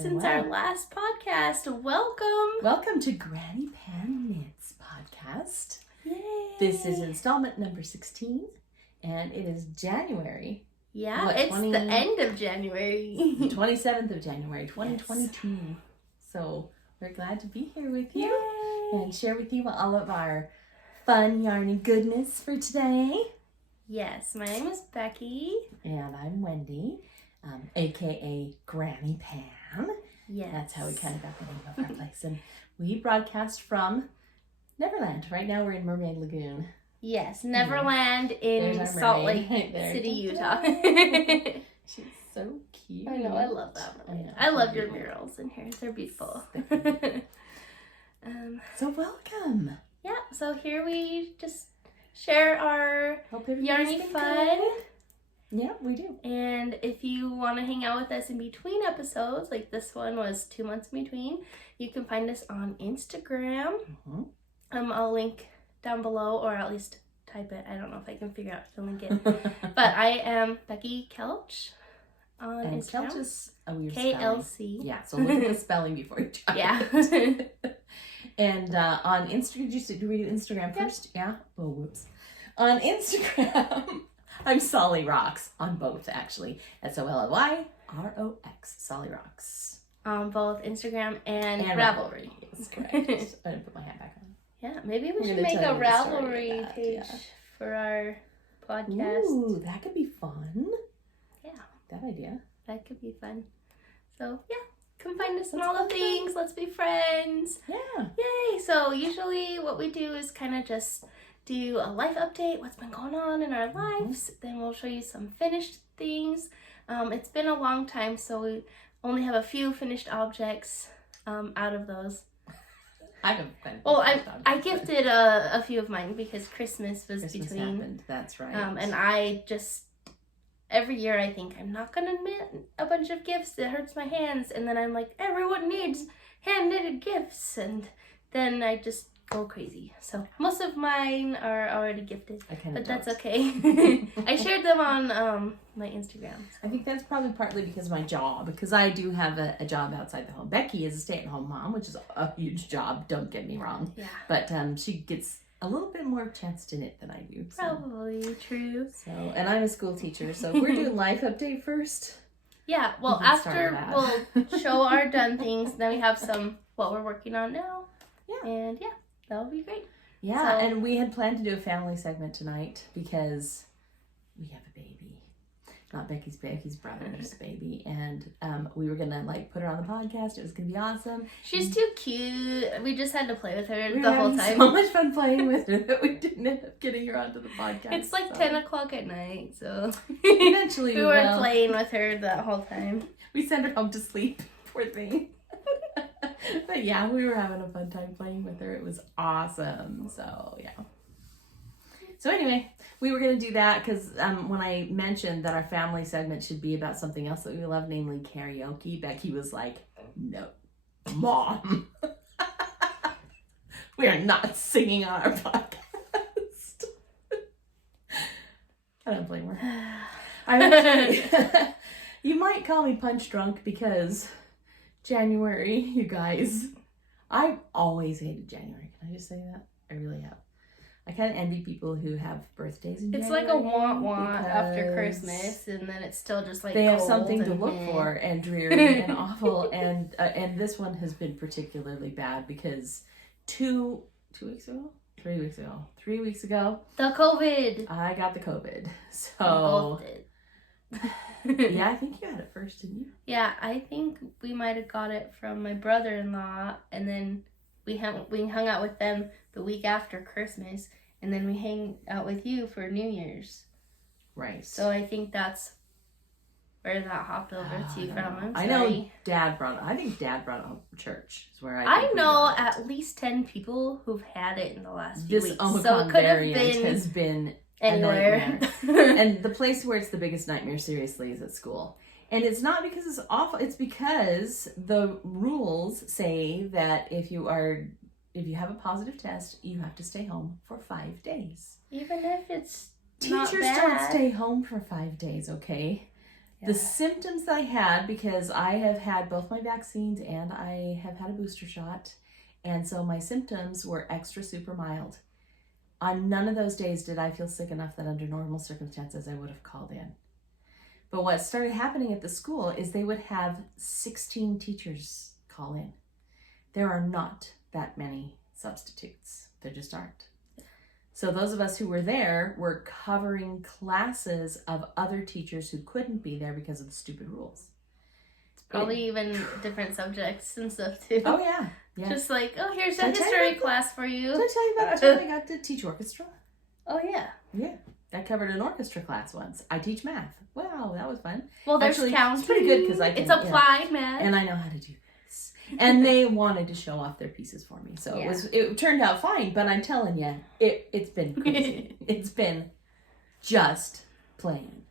since our last podcast. Welcome to Granny Pan Knits podcast. Yay! This is installment number 16, and it is January. Yeah, it's the end of January. The 27th of January, 2022. Yes. So we're glad to be here with you. Yay! And share with you all of our fun yarny goodness for today. Yes, my name is Becky. And I'm Wendy, aka Granny Pan. Yes. That's how we kind of got the name of our place. And we broadcast from Neverland. Right now we're in Mermaid Lagoon. Yes, Neverland in Salt Lake City, Utah. She's so cute. I know, I love that mermaid. I love your murals in here. They're beautiful. So welcome. Yeah, so here we just share our yarny fun. Yeah, we do. And if you want to hang out with us in between episodes, like this one was 2 months in between, you can find us on Instagram. Mm-hmm. I'll link down below, or at least type it. I don't know if I can figure out to link it. But I am Becky Kelch on and Instagram. Kelch is a weird KLC. spelling. Yeah, so look at the spelling before you try Yeah. it. And on Instagram, do we do Instagram first? Yeah. Oh, whoops. On Instagram, I'm Sollyrox on both, actually. SOLLYROX, Sollyrox. On both Instagram and Ravelry. Yes, correct. I didn't put my hat back on. Yeah, maybe we should make a Ravelry page for our podcast. Ooh, that could be fun. Yeah. That idea. That could be fun. So, yeah. Come find us on all the things. Let's be friends. Yeah. Yay. So, usually what we do is kind of just do a life update, what's been going on in our lives. Then we'll show you some finished things. It's been a long time, so we only have a few finished objects out of those. I haven't been. Well, I gifted a few of mine because Christmas between. Happened. That's right. And I just, every year I think I'm not going to knit a bunch of gifts. It hurts my hands. And then I'm like, everyone needs hand knitted gifts. And then I just go crazy. So most of mine are already gifted. But that's okay. I shared them on my Instagram. So. I think that's probably partly because of my job. Because I do have a job outside the home. Becky is a stay-at-home mom, which is a huge job. Don't get me wrong. Yeah. But she gets a little bit more chance to knit than I do. So. Probably true. So, and I'm a school teacher, so we're doing life update first. Yeah, well, after we'll show our done things, then we have some what we're working on now. Yeah. And yeah, that'll be great. Yeah, and we had planned to do a family segment tonight because we have a baby. Not Becky's brother's baby. And we were going to put her on the podcast. It was going to be awesome. She's too cute. We just had to play with her the whole time. So much fun playing with her that we didn't end up getting her onto the podcast. It's 10 o'clock at night, so eventually we were playing with her the whole time. We sent her home to sleep, poor thing. But yeah, we were having a fun time playing with her. It was awesome. So yeah. So anyway, we were going to do that because when I mentioned that our family segment should be about something else that we love, namely karaoke, Becky was like, no, Mom, we are not singing on our podcast. I don't blame her. You might call me punch drunk because January, you guys, I've always hated January. Can I just say that? I really have. I kind of envy people who have birthdays in January. It's like a want after Christmas, and then it's still just they have something to look for, and dreary and awful. And this one has been particularly bad because 3 weeks ago, the COVID. I got the COVID. So we both did. Yeah, I think you had it first, didn't you? Yeah, I think we might have got it from my brother-in-law, and then we hung out with them the week after Christmas, and then we hang out with you for New Year's. Right. So I think that's where that hopped over to you from. I know Dad brought it. I think Dad brought it home from church. Is where I know at least 10 people who've had it in the last few weeks. This Omicron so it could variant have has been anywhere. And the place where it's the biggest nightmare, seriously, is at school. And it's not because it's awful. It's because the rules say that if you have a positive test, you have to stay home for 5 days. Even if it's Teachers not bad. don't stay home for 5 days, okay? The symptoms that I had, because I have had both my vaccines and I have had a booster shot, and so my symptoms were extra super mild. On none of those days did I feel sick enough that under normal circumstances I would have called in. But what started happening at the school is they would have 16 teachers call in. There are not that many substitutes. There just aren't. So those of us who were there were covering classes of other teachers who couldn't be there because of the stupid rules. Probably even different subjects and stuff too. Oh yeah. Just like, oh, here's a history class for you. Did I tell you about the time I got to teach orchestra? Oh yeah. Yeah. I covered an orchestra class once. I teach math. Wow, that was fun. Well, there's actually counting. It's pretty good because I can. It's applied math. And I know how to do this. And they wanted to show off their pieces for me, so it turned out fine. But I'm telling you, it's been crazy. It's been just plain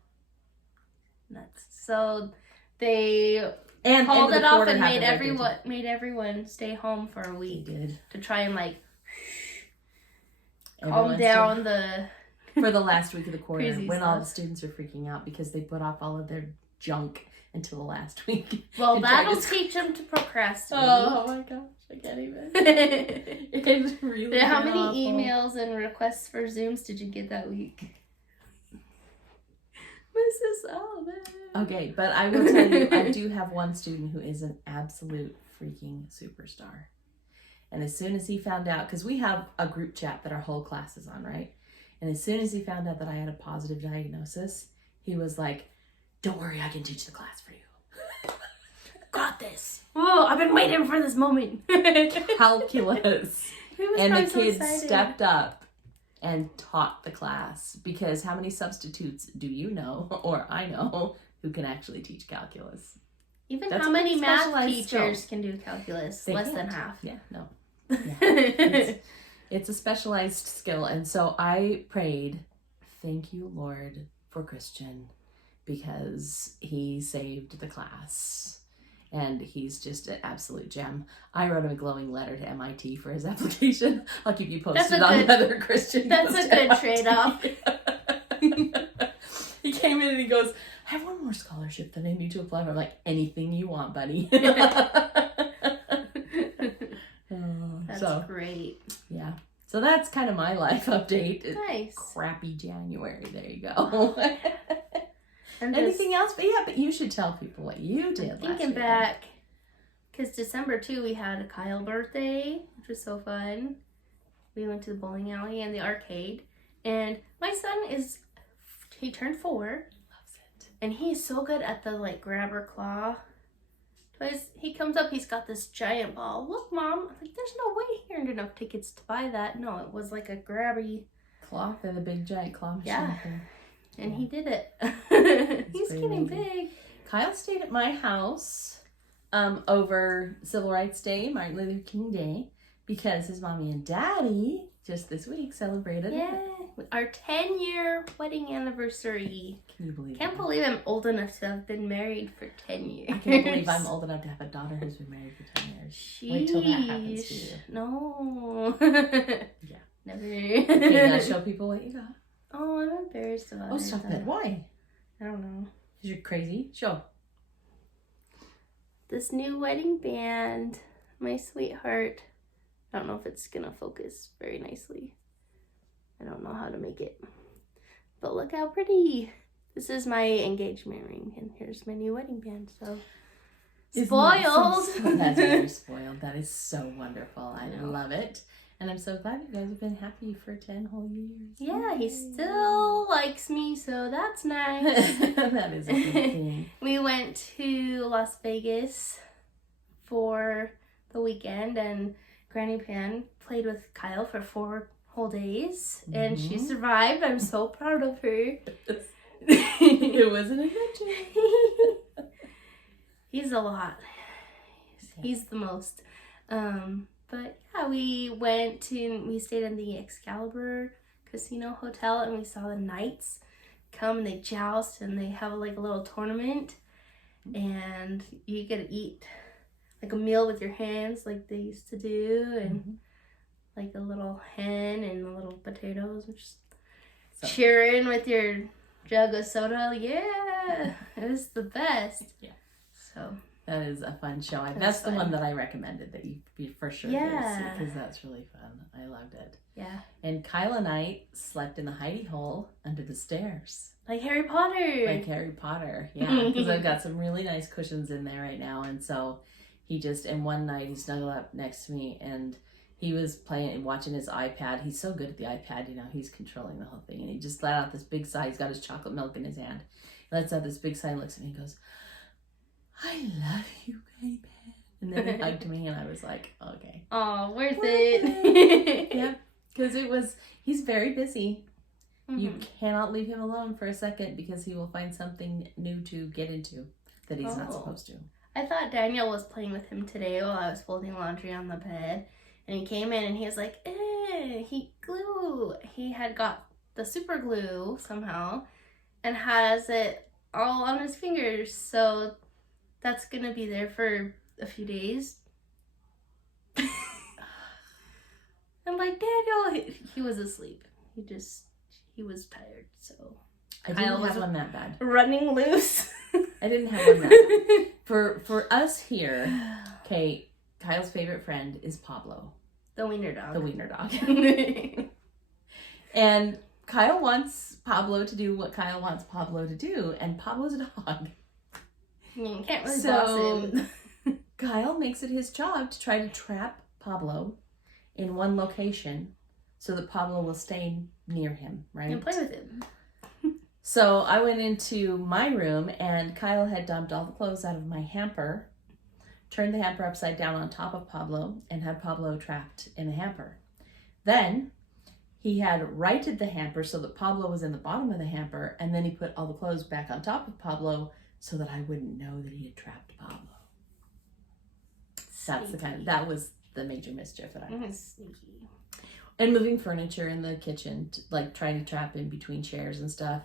nuts. So they and called it off and made everyone stay home for a week. They did. To try and like calm down for the last week of the quarter when all the stuff. students are freaking out because they put off all of their junk until the last week. Well, that'll teach them to procrastinate. Oh my gosh, I can't even. It's really How many awful. emails and requests for Zooms did you get that week? Mrs. Alvin. Okay, but I will tell you, I do have one student who is an absolute freaking superstar. And as soon as he found out, because we have a group chat that our whole class is on, right? And as soon as he found out that I had a positive diagnosis, he was like, don't worry, I can teach the class for you. Got this. Oh, I've been waiting for this moment. Calculus. And the so kids excited. stepped up and taught the class, because how many substitutes do you know, or I know, who can actually teach calculus? Even That's how many a math specialized teachers skill. can do calculus? They Less can't. than half. Yeah, no. Yeah. It's a specialized skill. And so I prayed, thank you, Lord, for Christian, because he saved the class. And he's just an absolute gem. I wrote him a glowing letter to MIT for his application. I'll keep you posted on whether Christian That's goes a to good MIT. trade-off. He came in and he goes, I have one more scholarship that I need to apply for. I'm like, anything you want, buddy. That's great. Yeah. So that's kind of my life update. Nice. Crappy January. There you go. And Anything else? But you should tell people what you did. Thinking back, because December too, we had a Kyle birthday, which was so fun. We went to the bowling alley and the arcade, and my son he turned 4. Loves it. And he's so good at the like grabber claw. Twice he comes up, he's got this giant ball. Look, Mom. I'm like, there's no way he earned enough tickets to buy that. No, it was like a grabby Claw. They're the big giant claw machine. Yeah. Thing. And he did it. He's pretty getting amazing. big. Kyle stayed at my house over Civil Rights Day, Martin Luther King Day, because his mommy and daddy just this week celebrated Yeah, it. our 10-year wedding anniversary. Can you believe Can't that? believe I'm old enough to have been married for 10 years. I can't believe I'm old enough to have a daughter who's been married for 10 years. Sheesh. Wait till that happens to you. No. Yeah. Never. You gotta show people what you got. Oh, I'm embarrassed about it. Oh, stop it. Why? I don't know. Because you're crazy? Show. This new wedding band, my sweetheart. I don't know if it's gonna focus very nicely. I don't know how to make it. But look how pretty. This is my engagement ring, and here's my new wedding band. So spoiled. That's very spoiled. That is so wonderful. I know. love it. And I'm so glad you guys have been happy for 10 whole years. Yeah, he still likes me, so that's nice. That is a good thing. We went to Las Vegas for the weekend, and Granny Pan played with Kyle for 4 whole days, and she survived. I'm so proud of her. It was an adventure. He's a lot. He's the most. But yeah, we stayed in the Excalibur Casino Hotel, and we saw the knights come and they joust, and they have like a little tournament, and you get to eat like a meal with your hands like they used to do, and like a little hen and the little potatoes, which cheering with your jug of soda. Yeah, it was the best. Yeah. So that is a fun show. That's the one that I recommended that you for sure go see, because that's really fun. I loved it. Yeah. And Kyle and I slept in the hidey hole under the stairs. Like Harry Potter. Like Harry Potter, yeah. Because I've got some really nice cushions in there right now. And so and one night he snuggled up next to me and he was watching his iPad. He's so good at the iPad, he's controlling the whole thing. And he just let out this big sigh. He's got his chocolate milk in his hand. He lets out this big sigh and looks at me and goes, I love you, iPad. And then he hugged me and I was like, okay. Oh, worth it. Yeah, because he's very busy. Mm-hmm. You cannot leave him alone for a second because he will find something new to get into that he's not supposed to. I thought Daniel was playing with him today while I was folding laundry on the bed. And he came in and he was like, he had got the super glue somehow and has it all on his fingers. So that's going to be there for a few days. I'm like, Daniel, he was asleep. He was tired, so. I didn't have one that bad. Running loose. I didn't have one that bad. For us here, okay, Kyle's favorite friend is Pablo. The wiener dog. The wiener dog. And Kyle wants Pablo to do what Kyle wants Pablo to do, and Pablo's a dog. You can't really boss him. Kyle makes it his job to try to trap Pablo in one location so that Pablo will stay near him, right? And play with him. So I went into my room and Kyle had dumped all the clothes out of my hamper, turned the hamper upside down on top of Pablo, and had Pablo trapped in the hamper. Then he had righted the hamper so that Pablo was in the bottom of the hamper, and then he put all the clothes back on top of Pablo so that I wouldn't know that he had trapped Pablo. That's that was the major mischief that I did. Sneaky. And moving furniture in the kitchen, like trying to trap in between chairs and stuff.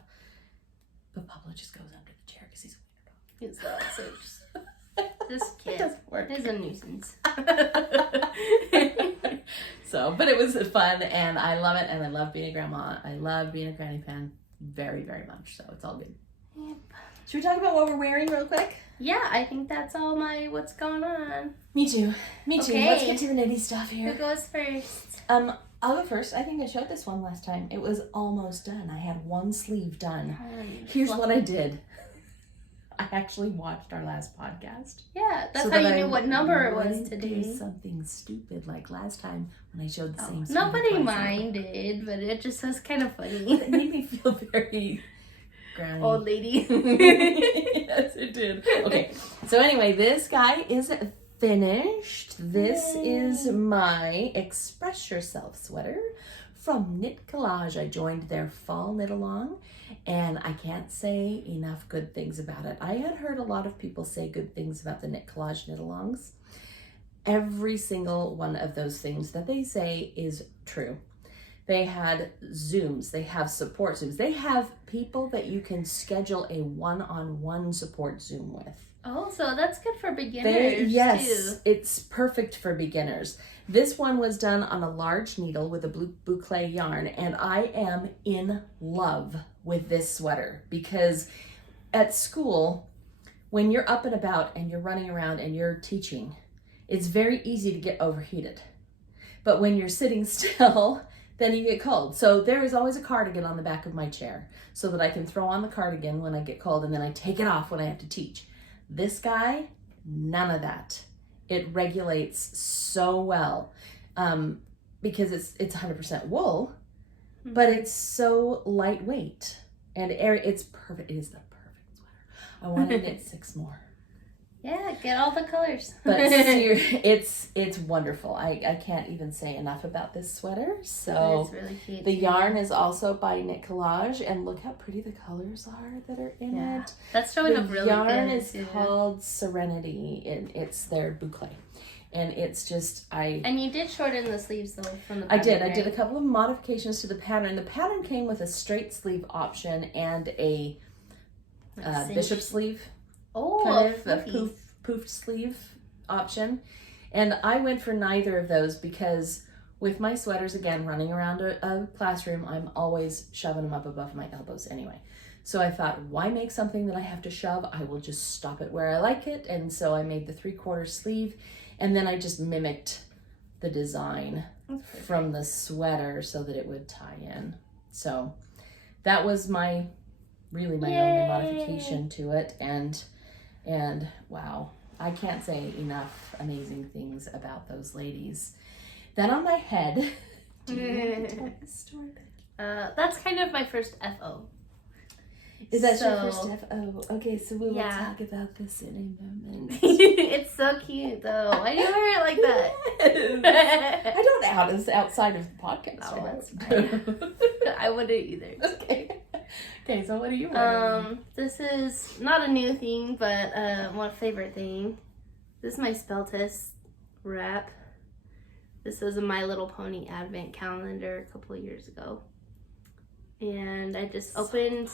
But Pablo just goes under the chair because he's a weirdo. He's not, so this kid doesn't work. is a nuisance. But it was fun and I love it, and I love being a grandma. I love being a granny pan very, very much. So it's all good. Yep. Should we talk about what we're wearing real quick? Yeah, I think that's all what's going on. Me too. Okay. Let's get to the nitty stuff here. Who goes first? I'll go first. I think I showed this one last time. It was almost done. I had one sleeve done. Here's what I did. I actually watched our last podcast. Yeah, that's how you knew what number it was today. Do something stupid like last time when I showed the same. Nobody minded, but it just was kind of funny. It made me feel very granny. Old lady. Yes, it did. Okay, so anyway, this guy is finished. This is my Express Yourself sweater from Knit Collage. I joined their fall knit along, and I can't say enough good things about it. I had heard a lot of people say good things about the Knit Collage knit alongs. Every single one of those things that they say is true. They had Zooms, they have support Zooms, they have people that you can schedule a one-on-one support Zoom with. Oh, so that's good for beginners too. It's perfect for beginners. This one was done on a large needle with a blue boucle yarn, and I am in love with this sweater because at school, when you're up and about and you're running around and you're teaching, it's very easy to get overheated. But when you're sitting still, then you get cold. So there is always a cardigan on the back of my chair so that I can throw on the cardigan when I get cold, and then I take it off when I have to teach. This guy, none of that. It regulates so well because it's 100% wool, but it's so lightweight and it's perfect. It is the perfect sweater. I want to knit 6 more. Yeah, get all the colors. But it's wonderful. I can't even say enough about this sweater. So it's really cute. The yarn is also by Knit Collage, and look how pretty the colors are that are in it. That's showing up really good. The yarn is called Serenity, and it's their boucle. And it's just, And you did shorten the sleeves though from the pattern. I did. Right? I did a couple of modifications to the pattern. The pattern came with a straight sleeve option and a bishop sleeve. Oh, kind of a poofed sleeve option. And I went for neither of those because with my sweaters, again, running around a classroom, I'm always shoving them up above my elbows anyway. So I thought, why make something that I have to shove? I will just stop it where I like it. And so I made the 3/4 sleeve, and then I just mimicked the design from the sweater so that it would tie in. So that was my only modification to it. And wow, I can't say enough amazing things about those ladies. Then on my head, do you want to tell the story, Becky? That's kind of my first FO. Is that your first FO? Okay, so we will talk about this in a moment. It's so cute, though. Why do you wear it like that? Yes. I don't out outside of the podcast. Oh, that's fine. I wouldn't either. Okay, so what are you wearing? This is not a new thing, but one favorite thing. This is my Speltas wrap. This was a My Little Pony advent calendar a couple of years ago. And I just opened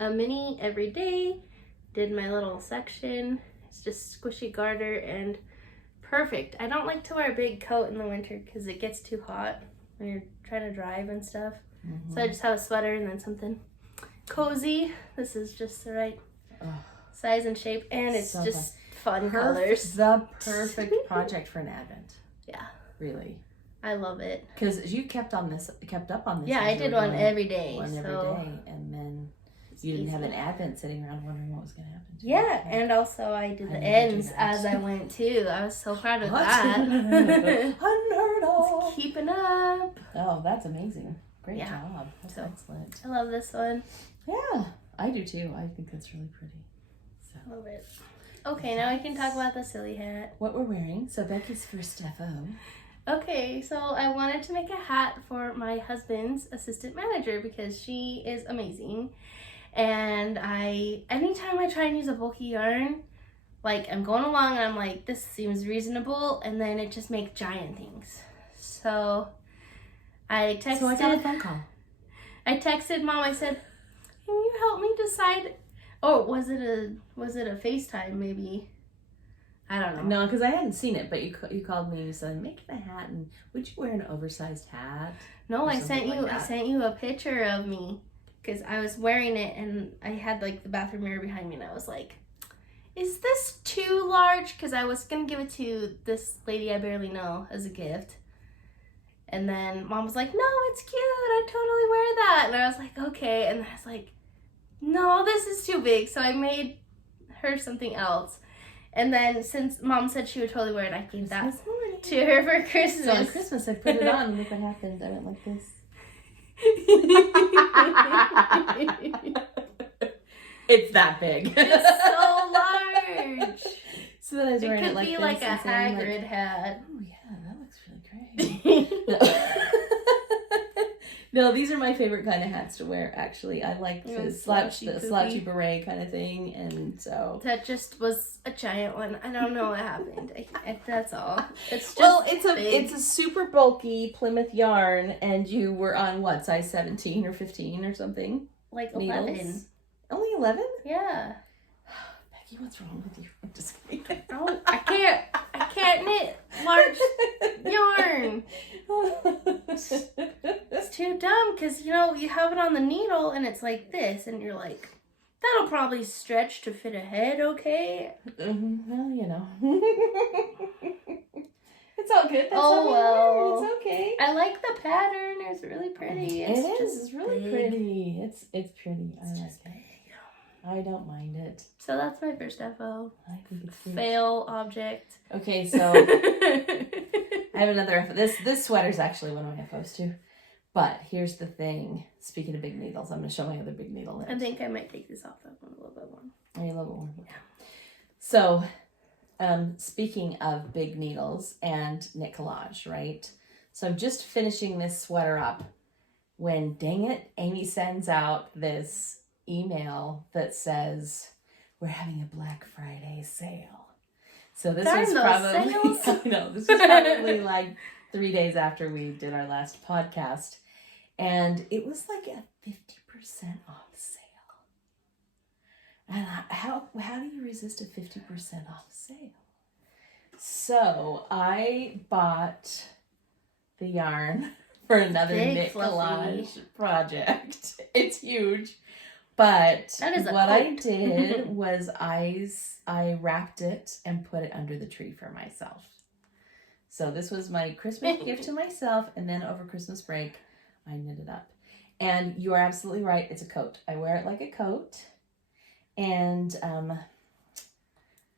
a mini every day, did my little section. It's just squishy garter and perfect. I don't like to wear a big coat in the winter because it gets too hot when you're trying to drive and stuff. So I just have a sweater and then something cozy. This is just the right size and shape, and it's just fun colors. The perfect project for an advent. Yeah. Really. I love it. Because you kept up on this. Yeah, I did one every day. One every day, and then you didn't have an advent sitting around wondering what was going to happen. Yeah, and also I did the ends as I went too. I was so proud of that. Unheard of. Keeping up. Oh, that's amazing. Great job. That's excellent. I love this one. Yeah, I do too. I think that's really pretty. So. I love it. Okay, now I can talk about the silly hat. What we're wearing. So Becky's first FO. Okay, so I wanted to make a hat for my husband's assistant manager because she is amazing. And anytime I try and use a bulky yarn, like I'm going along and I'm like, this seems reasonable, and then it just makes giant things. So I texted. So I got a phone call. I texted Mom. I said, "Can you help me decide?" Oh, was it a FaceTime maybe? I don't know. No, because I hadn't seen it, but you called me and you said, "Making a hat, and would you wear an oversized hat?" No, I sent you a picture of me because I was wearing it and I had like the bathroom mirror behind me and I was like, "Is this too large?" Because I was gonna give it to this lady I barely know as a gift. And then Mom was like, "No, it's cute. I totally wear that." And I was like, "Okay." And I was like, "No, this is too big." So I made her something else. And then since Mom said she would totally wear it, I gave that to her for Christmas. So on Christmas, I put it on and look what happened. I went like this. It's that big. It's so large. So then I was wearing it like this. It could be like a Hagrid hat. Oh yeah, that looks really great. No, these are my favorite kind of hats to wear, actually. I like the slouchy beret kind of thing, and so... That just was a giant one. I don't know what happened. That's all. It's just it's a super bulky Plymouth yarn, and you were on, what, size 17 or 15 or something? Like 11. Needles? Only 11? Yeah. Becky, what's wrong with you? I'm just kidding. Oh, I can't knit large yarn. It's too dumb because, you have it on the needle and it's like this and you're like, that'll probably stretch to fit a head, okay? Well, It's all good. That's well. It's okay. I like the pattern. It's really pretty. It's really pretty. It's pretty. I like it. I don't mind it. So that's my first FO. I think it's cute. Fail object. Okay, so I have another FO. This sweater's actually one of my FOs too. But here's the thing. Speaking of big needles, I'm going to show my other big needle. I think I might take this off. That one a little bit more. Oh, you love it more? Yeah. So, speaking of big needles and knit collage, right? So I'm just finishing this sweater up when, dang it, Amy sends out this email that says, we're having a Black Friday sale. So this was probably, I know, this was probably like 3 days after we did our last podcast. And it was like a 50% off sale. And how do you resist a 50% off sale? So I bought the yarn for another knit collage project. It's huge. But That is a what I coat. did was I wrapped it and put it under the tree for myself. So this was my Christmas gift to myself, and then over Christmas break, I knit it up. And you are absolutely right, it's a coat. I wear it like a coat, and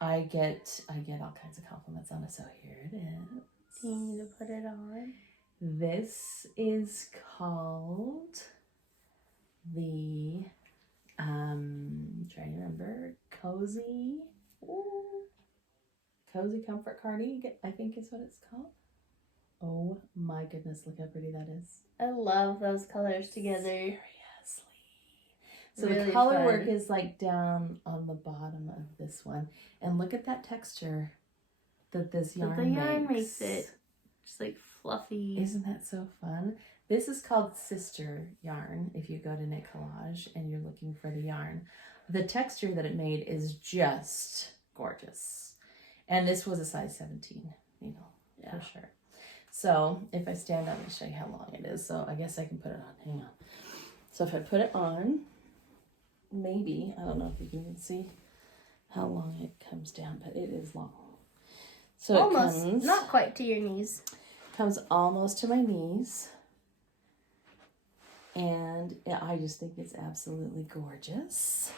I get all kinds of compliments on it. So here it is. Do you need to put it on? This is called the trying to remember, Cozy Comfort Cardi, I think is what it's called. Oh my goodness, look how pretty that is. I love those colors together. Seriously. So Really the color fun. work is like down on the bottom of this one. And look at that texture that this yarn makes. The yarn makes it just like fluffy. Isn't that so fun? This is called Sister yarn if you go to Knit Collage and you're looking for the yarn. The texture that it made is just gorgeous. And this was a size 17 needle, for sure. So if I stand up and show you how long it is, so I guess I can put it on. Hang on. So if I put it on, maybe, I don't know if you can even see how long it comes down, but it is long. So almost, it comes, not quite to your knees. Comes almost to my knees. And I just think it's absolutely gorgeous.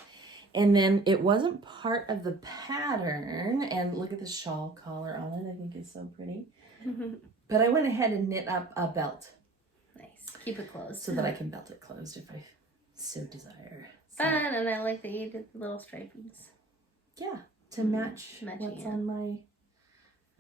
And then it wasn't part of the pattern. And look at the shawl collar on it. I think it's so pretty. But I went ahead and knit up a belt. Nice. Keep it closed. So that I can belt it closed if I so desire. So, fun, and I like that you did the little stripies. yeah, to match Matching what's it. on my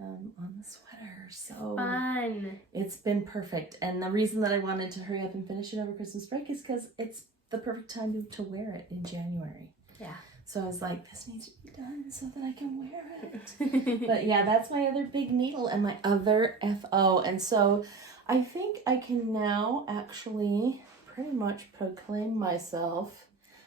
on the sweater. So Fun. it's been perfect. And the reason that I wanted to hurry up and finish it over Christmas break is because it's the perfect time to wear it in January. Yeah. So I was like, this needs to be done so that I can wear it. But yeah, that's my other big needle and my other FO. And so I think I can now actually pretty much proclaim myself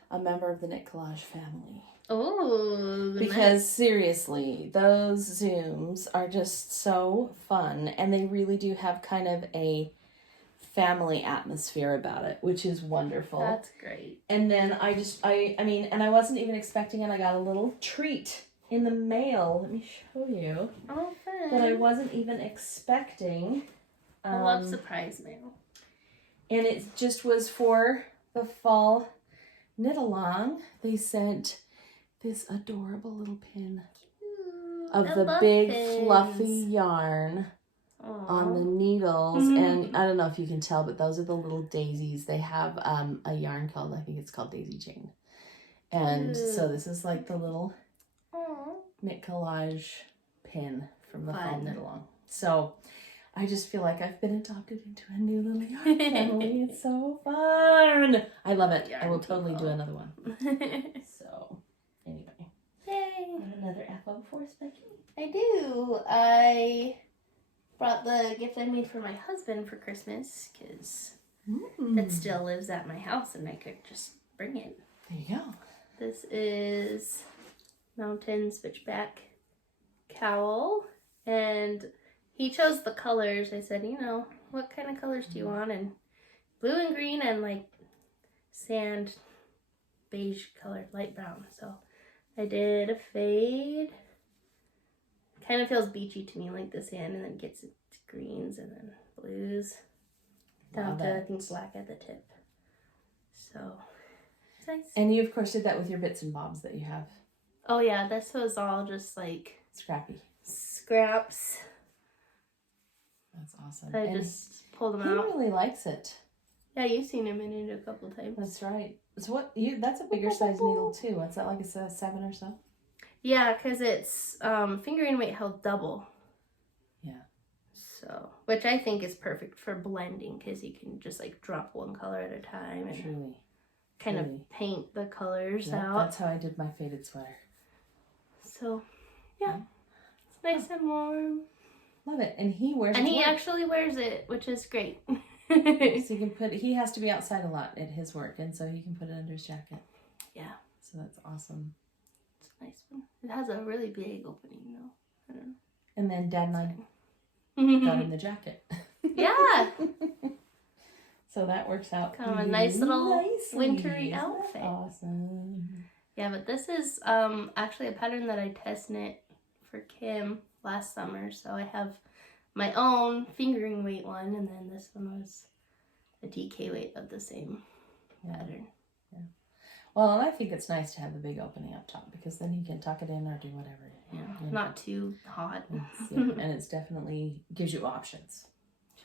a member of the Knit Collage family. Oh, Because seriously, those Zooms are just so fun, and they really do have kind of a family atmosphere about it, which is wonderful. That's great. And then I mean, and I wasn't even expecting it. I got a little treat in the mail. Let me show you. Oh, fun. That I wasn't even expecting. I love surprise mail. And it just was for the fall knit along. They sent this adorable little pin of the big pins. fluffy yarn on the needles. And I don't know if you can tell, but those are the little daisies. They have a yarn called, I think it's called Daisy Chain. And so this is like the little Knit Collage pin from the fall knit along. So I just feel like I've been adopted into a new little yarn family. It's so fun. I love it. I will totally do another one. So anyway. Yay. Another FO for us, Becky? I do. I brought the gift I made for my husband for Christmas because it still lives at my house and I could just bring it. There you go. This is Mountain Switchback Cowl, and he chose the colors. I said, you know, what kind of colors do you want? And blue and green and like sand beige color, light brown. So I did a fade. Kind of feels beachy to me, like the sand, and then gets it to greens and then blues. Down to, I think, black at the tip. So, it's nice. And you, of course, did that with your bits and bobs that you have. Oh, yeah, this was all just like Scrappy. scraps. That's awesome. I and just pulled them he out. really likes it. Yeah, you've seen him in it a couple times. That's right. So that's a bigger size needle too. What's that, like a size 7 or so? Yeah, because it's fingering weight held double. Yeah. So, which I think is perfect for blending because you can just like drop one color at a time and Truly. kind of paint the colors out. That's how I did my faded sweater. So, yeah, it's nice and warm. Love it. And he wears it. And to he work. actually wears it, which is great. So he has to be outside a lot at his work, and so he can put it under his jacket. Yeah. So that's awesome. It's a nice one. It has a really big opening though. I don't know. And then Dad and I got him the jacket. Yeah. So that works out kind of a nice little nicely. wintry outfit. Awesome. Yeah, but this is actually a pattern that I test knit for Kim last summer. So I have my own fingering weight one, and then this one was a DK weight of the same pattern. Yeah. Well, and I think it's nice to have the big opening up top because then you can tuck it in or do whatever. Yeah, not too hot. And it's definitely gives you options.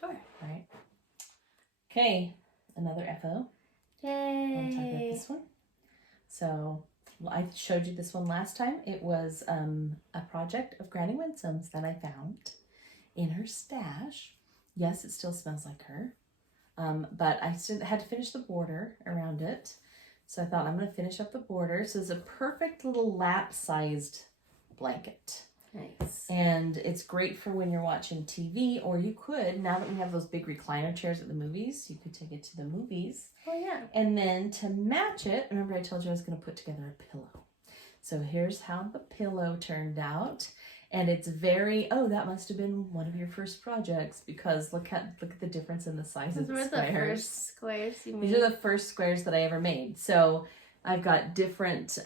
Sure. Right. Okay, another FO. Yay. On top of this one. So I showed you this one last time. It was a project of Granny Winsome's that I found in her stash. Yes, it still smells like her. But I still had to finish the border around it. So I thought I'm going to finish up the border. So it's a perfect little lap-sized blanket. Nice. And it's great for when you're watching TV, or you could, now that we have those big recliner chairs at the movies, you could take it to the movies. Oh, yeah. And then to match it, remember I told you I was going to put together a pillow. So here's how the pillow turned out. And it's very, oh, that must have been one of your first projects because look at the difference in the size of the squares. Those were the first squares you made. These are the first squares that I ever made. So I've got different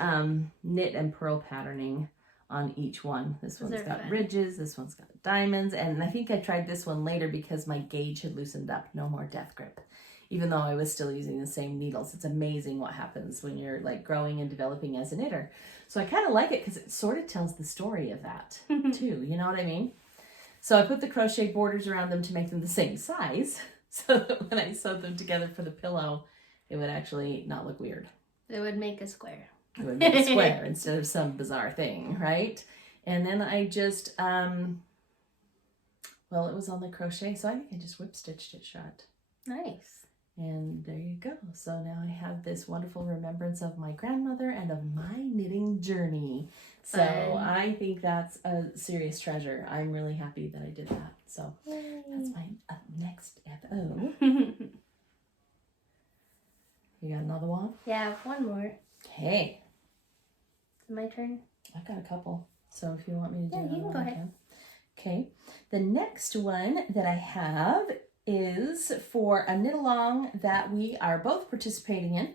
knit and purl patterning on each one. This one's got ridges, this one's got diamonds, and I think I tried this one later because my gauge had loosened up. No more death grip. Even though I was still using the same needles. It's amazing what happens when you're like growing and developing as a knitter. So I kind of like it because it sort of tells the story of that too. You know what I mean? So I put the crochet borders around them to make them the same size so that when I sewed them together for the pillow, it would actually not look weird. It would make a square. It would make a square instead of some bizarre thing, right? And then I just, well, it was on the crochet, so I think I just whip stitched it shut. Nice. And there you go. So now I have this wonderful remembrance of my grandmother and of my knitting journey. So I think that's a serious treasure. I'm really happy that I did that. So that's my next FO. You got another one? Yeah, one more. Okay. Is it my turn? I've got a couple. So if you want me to do yeah, you can go ahead. Okay. The next one that I have is for a knit along that we are both participating in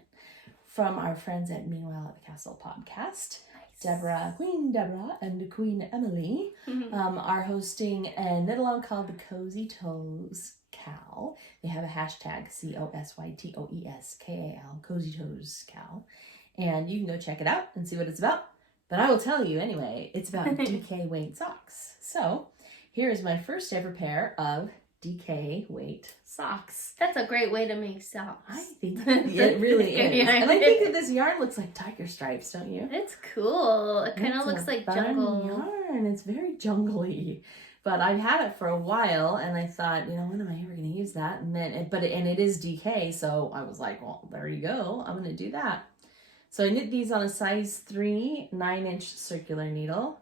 from our friends at Meanwhile at the Castle podcast. Nice. Queen Deborah and Queen Emily are hosting a knit along called the Cozy Toes Cowl. They have a hashtag COSYTOESKAL, Cozy Toes Cowl. And you can go check it out and see what it's about. But I will tell you anyway, it's about DK weight socks. So here is my first ever pair of DK weight socks. That's a great way to make socks. I think it really is. And I think that this yarn looks like tiger stripes, don't you? It's cool. It kind of looks like jungle yarn. It's very jungly. But I've had it for a while, and I thought, you know, when am I ever going to use that? And then, and it is DK, so I was like, well, there you go. I'm going to do that. So I knit these on a size 3 9-inch circular needle.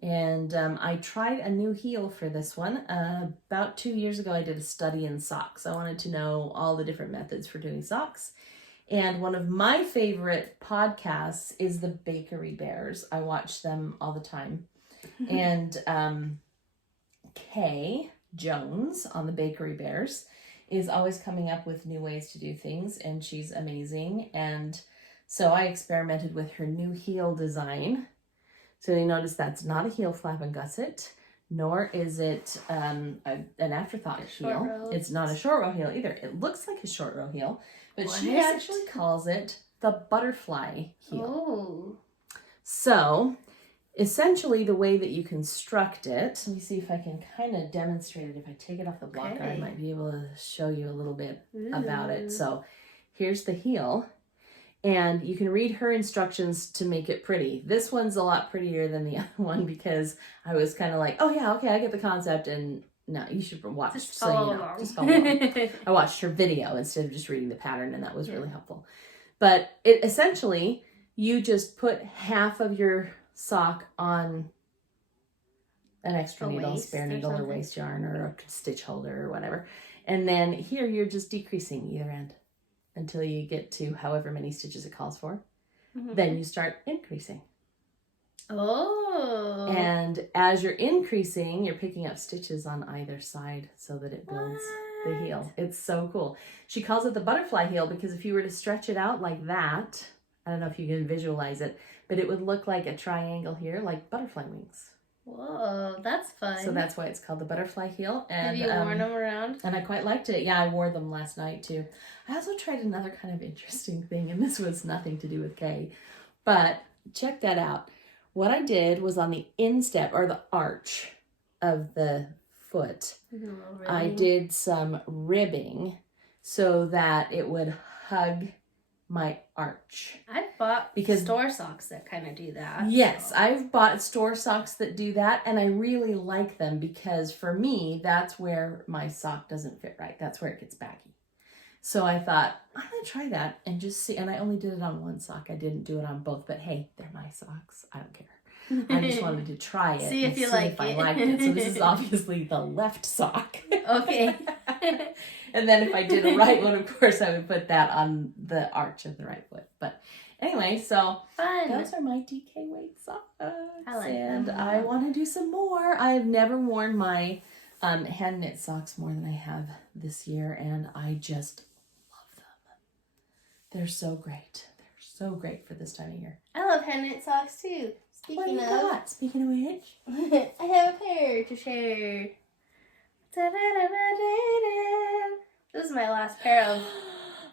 And I tried a new heel for this one. About 2 years ago, I did a study in socks. I wanted to know all the different methods for doing socks. And one of my favorite podcasts is the Bakery Bears. I watch them all the time. And Kay Jones on the Bakery Bears is always coming up with new ways to do things. And she's amazing. And so I experimented with her new heel design. So you notice that's not a heel flap and gusset, nor is it an afterthought heel. It's not a short row heel either. It looks like a short row heel, but she actually calls it the butterfly heel. Oh. So essentially the way that you construct it, let me see if I can kind of demonstrate it. If I take it off the blocker, I might be able to show you a little bit about it. So here's the heel. And you can read her instructions to make it pretty. This one's a lot prettier than the other one because I was kind of like, oh yeah, okay, I get the concept. And no, you should watch. Just follow along. Just follow along. I watched her video instead of just reading the pattern, and that was really helpful. But it essentially, you just put half of your sock on an extra needle, spare needle or waste yarn or a stitch holder or whatever. And then here you're just decreasing either end until you get to however many stitches it calls for. Then you start increasing. Oh. And as you're increasing, you're picking up stitches on either side so that it builds the heel. It's so cool. She calls it the butterfly heel because if you were to stretch it out like that, I don't know if you can visualize it, but it would look like a triangle here, like butterfly wings. Whoa, that's fun. So that's why it's called the butterfly heel. And, have you worn them around? And I quite liked it. Yeah, I wore them last night too. I also tried another kind of interesting thing, and this was nothing to do with Kay, but check that out. What I did was on the instep, or the arch of the foot, I did some ribbing so that it would hug my arch. I've bought store socks that kind of do that. Yes, so. I've bought store socks that do that, and I really like them because for me, that's where my sock doesn't fit right. That's where it gets baggy. So I thought, I'm going to try that and just see. And I only did it on one sock. I didn't do it on both, but hey, they're my socks. I don't care. I just wanted to try it see if you like it. I liked it. So this is obviously the left sock. Okay. And then if I did a right one, of course, I would put that on the arch of the right foot. But anyway, so fun. Those are my DK weight socks. I like and them. I want to do some more. I've never worn my hand knit socks more than I have this year, and I just love them. They're so great. They're so great for this time of year. I love hand knit socks too. Speaking of which, I have a pair to share. This is my last pair of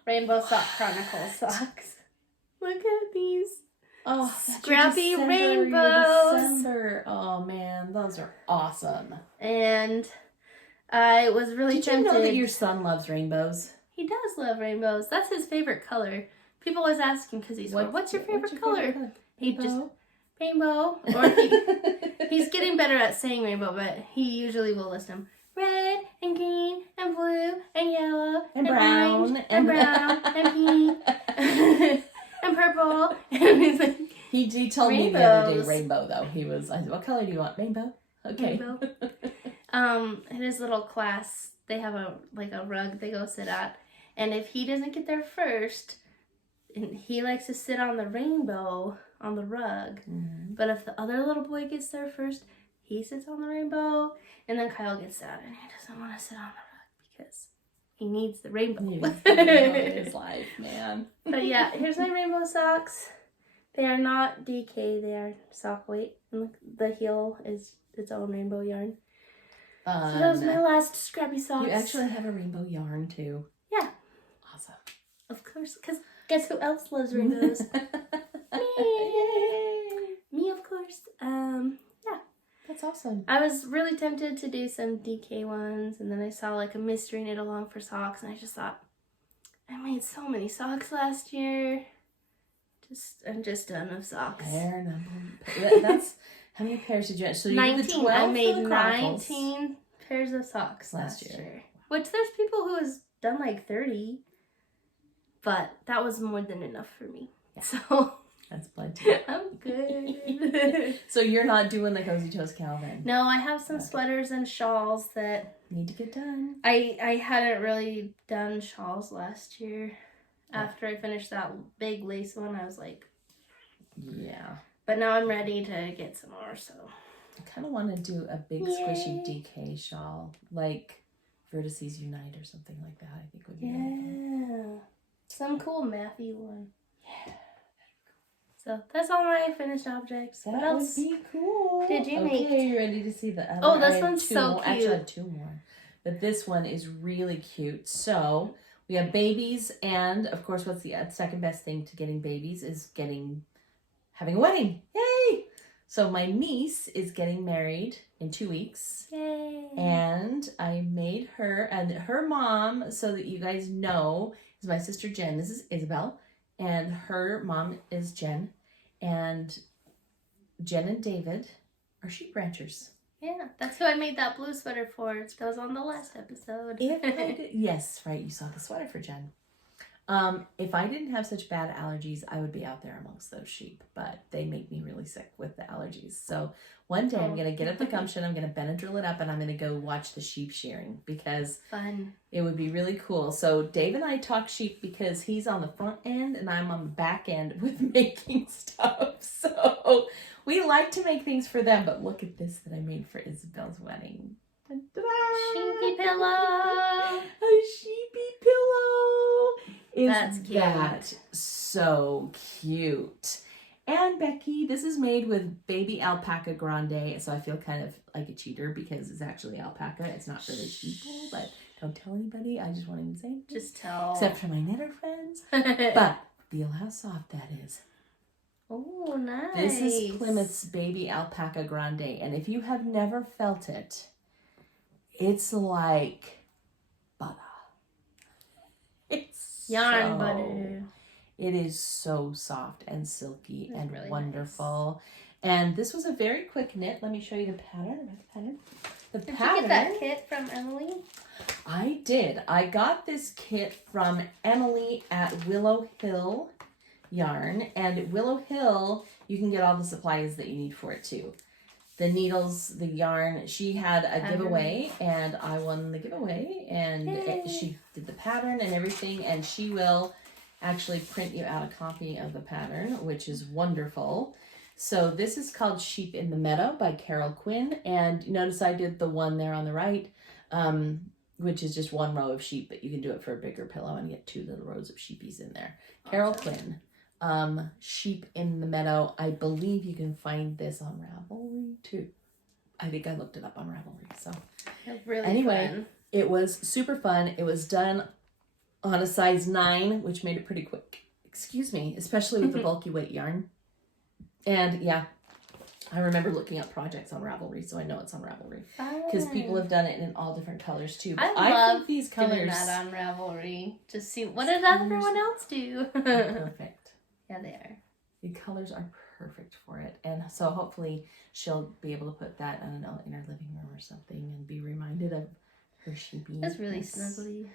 Rainbow Sock Chronicle Socks. Look at these. Oh, scrappy rainbows. December. Oh man, those are awesome. And I was really tempted. Did you know that your son loves rainbows? He does love rainbows. That's his favorite color. People always ask him because he's like, what's your favorite color? He just rainbow. Or he's getting better at saying rainbow, but he usually will list them. Red and green and blue and yellow and brown orange, and brown and pink and purple. And he's like, he told me the other day rainbow though. I said, what color do you want? Rainbow. Okay. Rainbow. In his little class, they have a rug they go sit at, and if he doesn't get there first, and he likes to sit on the rainbow on the rug, but if the other little boy gets there first, he sits on the rainbow, and then Kyle gets sad and he doesn't want to sit on the rug because he needs the rainbow. He needs the rainbow in his life, man. But yeah, here's my rainbow socks. They are not DK, they are sock weight, and the heel is its own rainbow yarn. So that was my last scrappy socks. You actually have a rainbow yarn too. Yeah. Awesome. Of course, because guess who else loves rainbows? Me, of course. Yeah. That's awesome. I was really tempted to do some DK ones, and then I saw a mystery knit along for socks, and I just thought, I made so many socks last year. I'm just done with socks. That's how many pairs did you? So you 19. Did the 12 I made 19 pairs of socks last year. Which there's people who has done 30, but that was more than enough for me. Yeah. So that's plenty. I'm good. So you're not doing the Cozy Toast Calvin? No, I have some sweaters and shawls that need to get done. I hadn't really done shawls last year. After I finished that big lace one, I was like, yeah. But now I'm ready to get some more, so. I kind of want to do a big squishy DK shawl, like Vertices Unite or something like that. I think would be really fun. Some cool mathy one. Yeah. So that's all my finished objects. That what else would be cool. Did you make? Okay, you ready to see the other? Oh, this one's so cute. Actually, I have 2 more. But this one is really cute. So we have babies, and of course, what's the second best thing to getting babies is having a wedding. Yay! So my niece is getting married in 2 weeks. Yay! And I made her, and her mom, so that you guys know, is my sister Jen. This is Isabel, and her mom is Jen. And Jen and David are sheep ranchers. Yeah, that's who I made that blue sweater for. It was on the last episode. Yes, right. You saw the sweater for Jen. If I didn't have such bad allergies, I would be out there amongst those sheep, but they make me really sick with the allergies. So one day I'm going to get up the gumption, I'm going to Benadryl it up, and I'm going to go watch the sheep shearing because fun. It would be really cool. So Dave and I talk sheep because he's on the front end and I'm on the back end with making stuff. So we like to make things for them, but look at this that I made for Isabel's wedding. Sheepy pillow. That's cute. That so cute? And Becky, this is made with baby alpaca grande, so I feel kind of like a cheater because it's actually alpaca. It's not for the people, but don't tell anybody. I just wanted to say. Just tell. Except for my knitter friends. But feel how soft that is. Oh, nice. This is Plymouth's baby alpaca grande, and if you have never felt it, it's like butter. It's yarn butter. It is so soft and silky and really wonderful. Nice. And this was a very quick knit. Let me show you the pattern. Did you get that kit from Emily? I did. I got this kit from Emily at Willow Hill Yarn. And at Willow Hill, you can get all the supplies that you need for it too. The needles, the yarn. She had a giveaway and I won the giveaway. And she did the pattern and everything. And she will actually print you out a copy of the pattern, which is wonderful. So this is called Sheep in the Meadow by Quinn. And notice I did the one there on the right, which is just one row of sheep, but you can do it for a bigger pillow and get 2 little rows of sheepies in there. Quinn, Sheep in the Meadow. I believe you can find this on Ravelry too. I think I looked it up on Ravelry. So That's really anyway, fun. It was super fun. It was done on a size 9, which made it pretty quick. Excuse me, especially with the bulky weight yarn. And yeah, I remember looking up projects on Ravelry, so I know it's on Ravelry. Because people have done it in all different colors too. But I love think these colors doing that on Ravelry. Just see, what did everyone else do? perfect. Yeah, they are. The colors are perfect for it. And so hopefully she'll be able to put that, I don't know, in her living room or something and be reminded of her sheepy. That's really snuggly.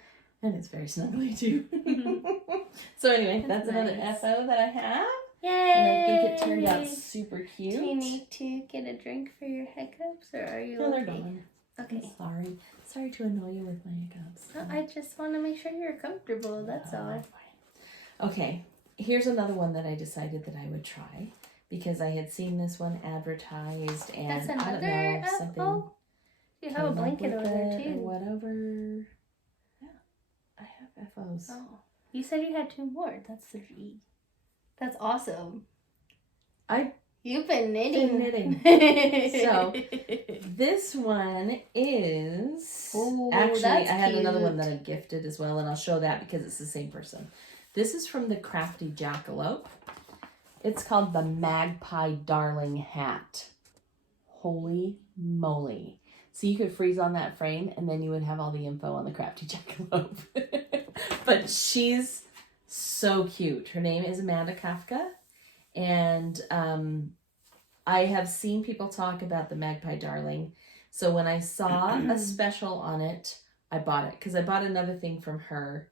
And it's very snuggly too. So anyway, that's another FO that I have. Yay! And I think it turned out super cute. Do you need to get a drink for your hiccups, or are you No, they're okay? gone. Okay. I'm sorry to annoy you with my hiccups. No, I just want to make sure you're comfortable, that's all. Fine. Okay, here's another one that I decided that I would try because I had seen this one advertised and That's I don't another know, something FO? You have a came up blanket with over there it too. or whatever. Yeah, I have FOs. Oh, you said you had 2 more. That's 3. That's awesome. You've been knitting. So this one is actually I had another one that I gifted as well, and I'll show that because it's the same person. This is from the Crafty Jackalope. It's called the Magpie Darling Hat. Holy moly. So you could freeze on that frame and then you would have all the info on the Crafty Jackalope. But she's so cute. Her name is Amanda Kafka. And I have seen people talk about the Magpie Darling. So when I saw a special on it, I bought it. Because I bought another thing from her.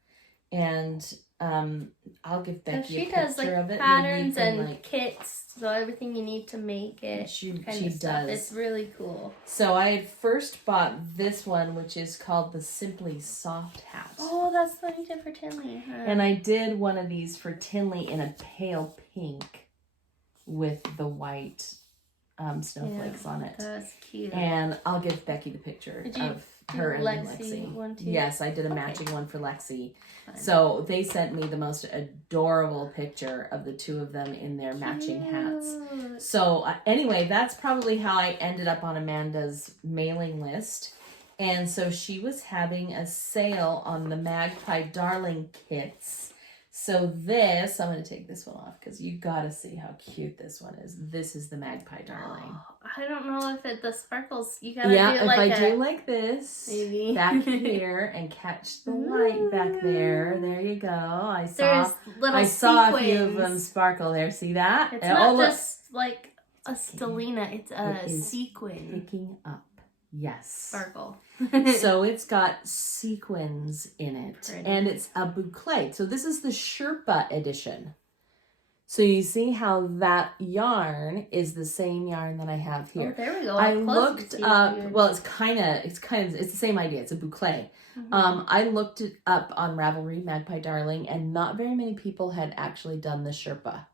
And I'll give Becky a picture does like of it. patterns and kits, so everything you need to make it. She does. It's really cool. So I had first bought this one, which is called the Simply Soft Hat. Oh, that's what you did for Tinley. Huh? And I did one of these for Tinley in a pale pink with the white snowflakes on it. That's cute. And I'll give Becky the picture of her and Lexi. One too? Yes, I did a matching one for Lexi. Fine. So they sent me the most adorable picture of the 2 of them in their matching hats. So anyway, that's probably how I ended up on Amanda's mailing list. And so she was having a sale on the Magpie Darling kits. So this, I'm going to take this one off because you got to see how cute this one is. This is the Magpie Darling. I don't know if the sparkles, you got to do it like if I do like this, maybe. back here and catch the light back there. There you go. I saw a few of them sparkle there. See that? It's not just like a stellina, it's a sequin. Picking up. Yes. Sparkle. So it's got sequins in it. Pretty. And it's a boucle. So this is the Sherpa edition. So you see how that yarn is the same yarn that I have here. Oh, there we go. I looked up, well, it's the same idea. It's a boucle. Mm-hmm. I looked it up on Ravelry, Magpie Darling, and not very many people had actually done the Sherpa.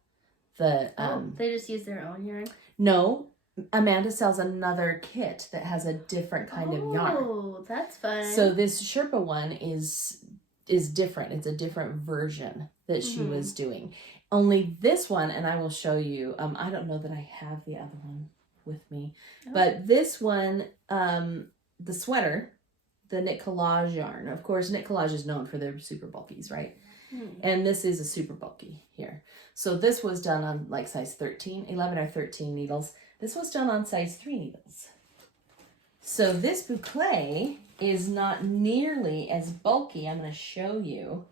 They just use their own yarn? No. Amanda sells another kit that has a different kind of yarn. Oh, that's fun. So this Sherpa one is is different. It's a different version that she was doing. Only this one, and I will show you, I don't know that I have the other one with me, but this one, the sweater, the knit collage yarn, of course, knit collage is known for their super bulkies, right? And this is a super bulky here. So this was done on like size 11 or 13 needles. This was done on size 3 needles. So this boucle is not nearly as bulky. I'm going to show you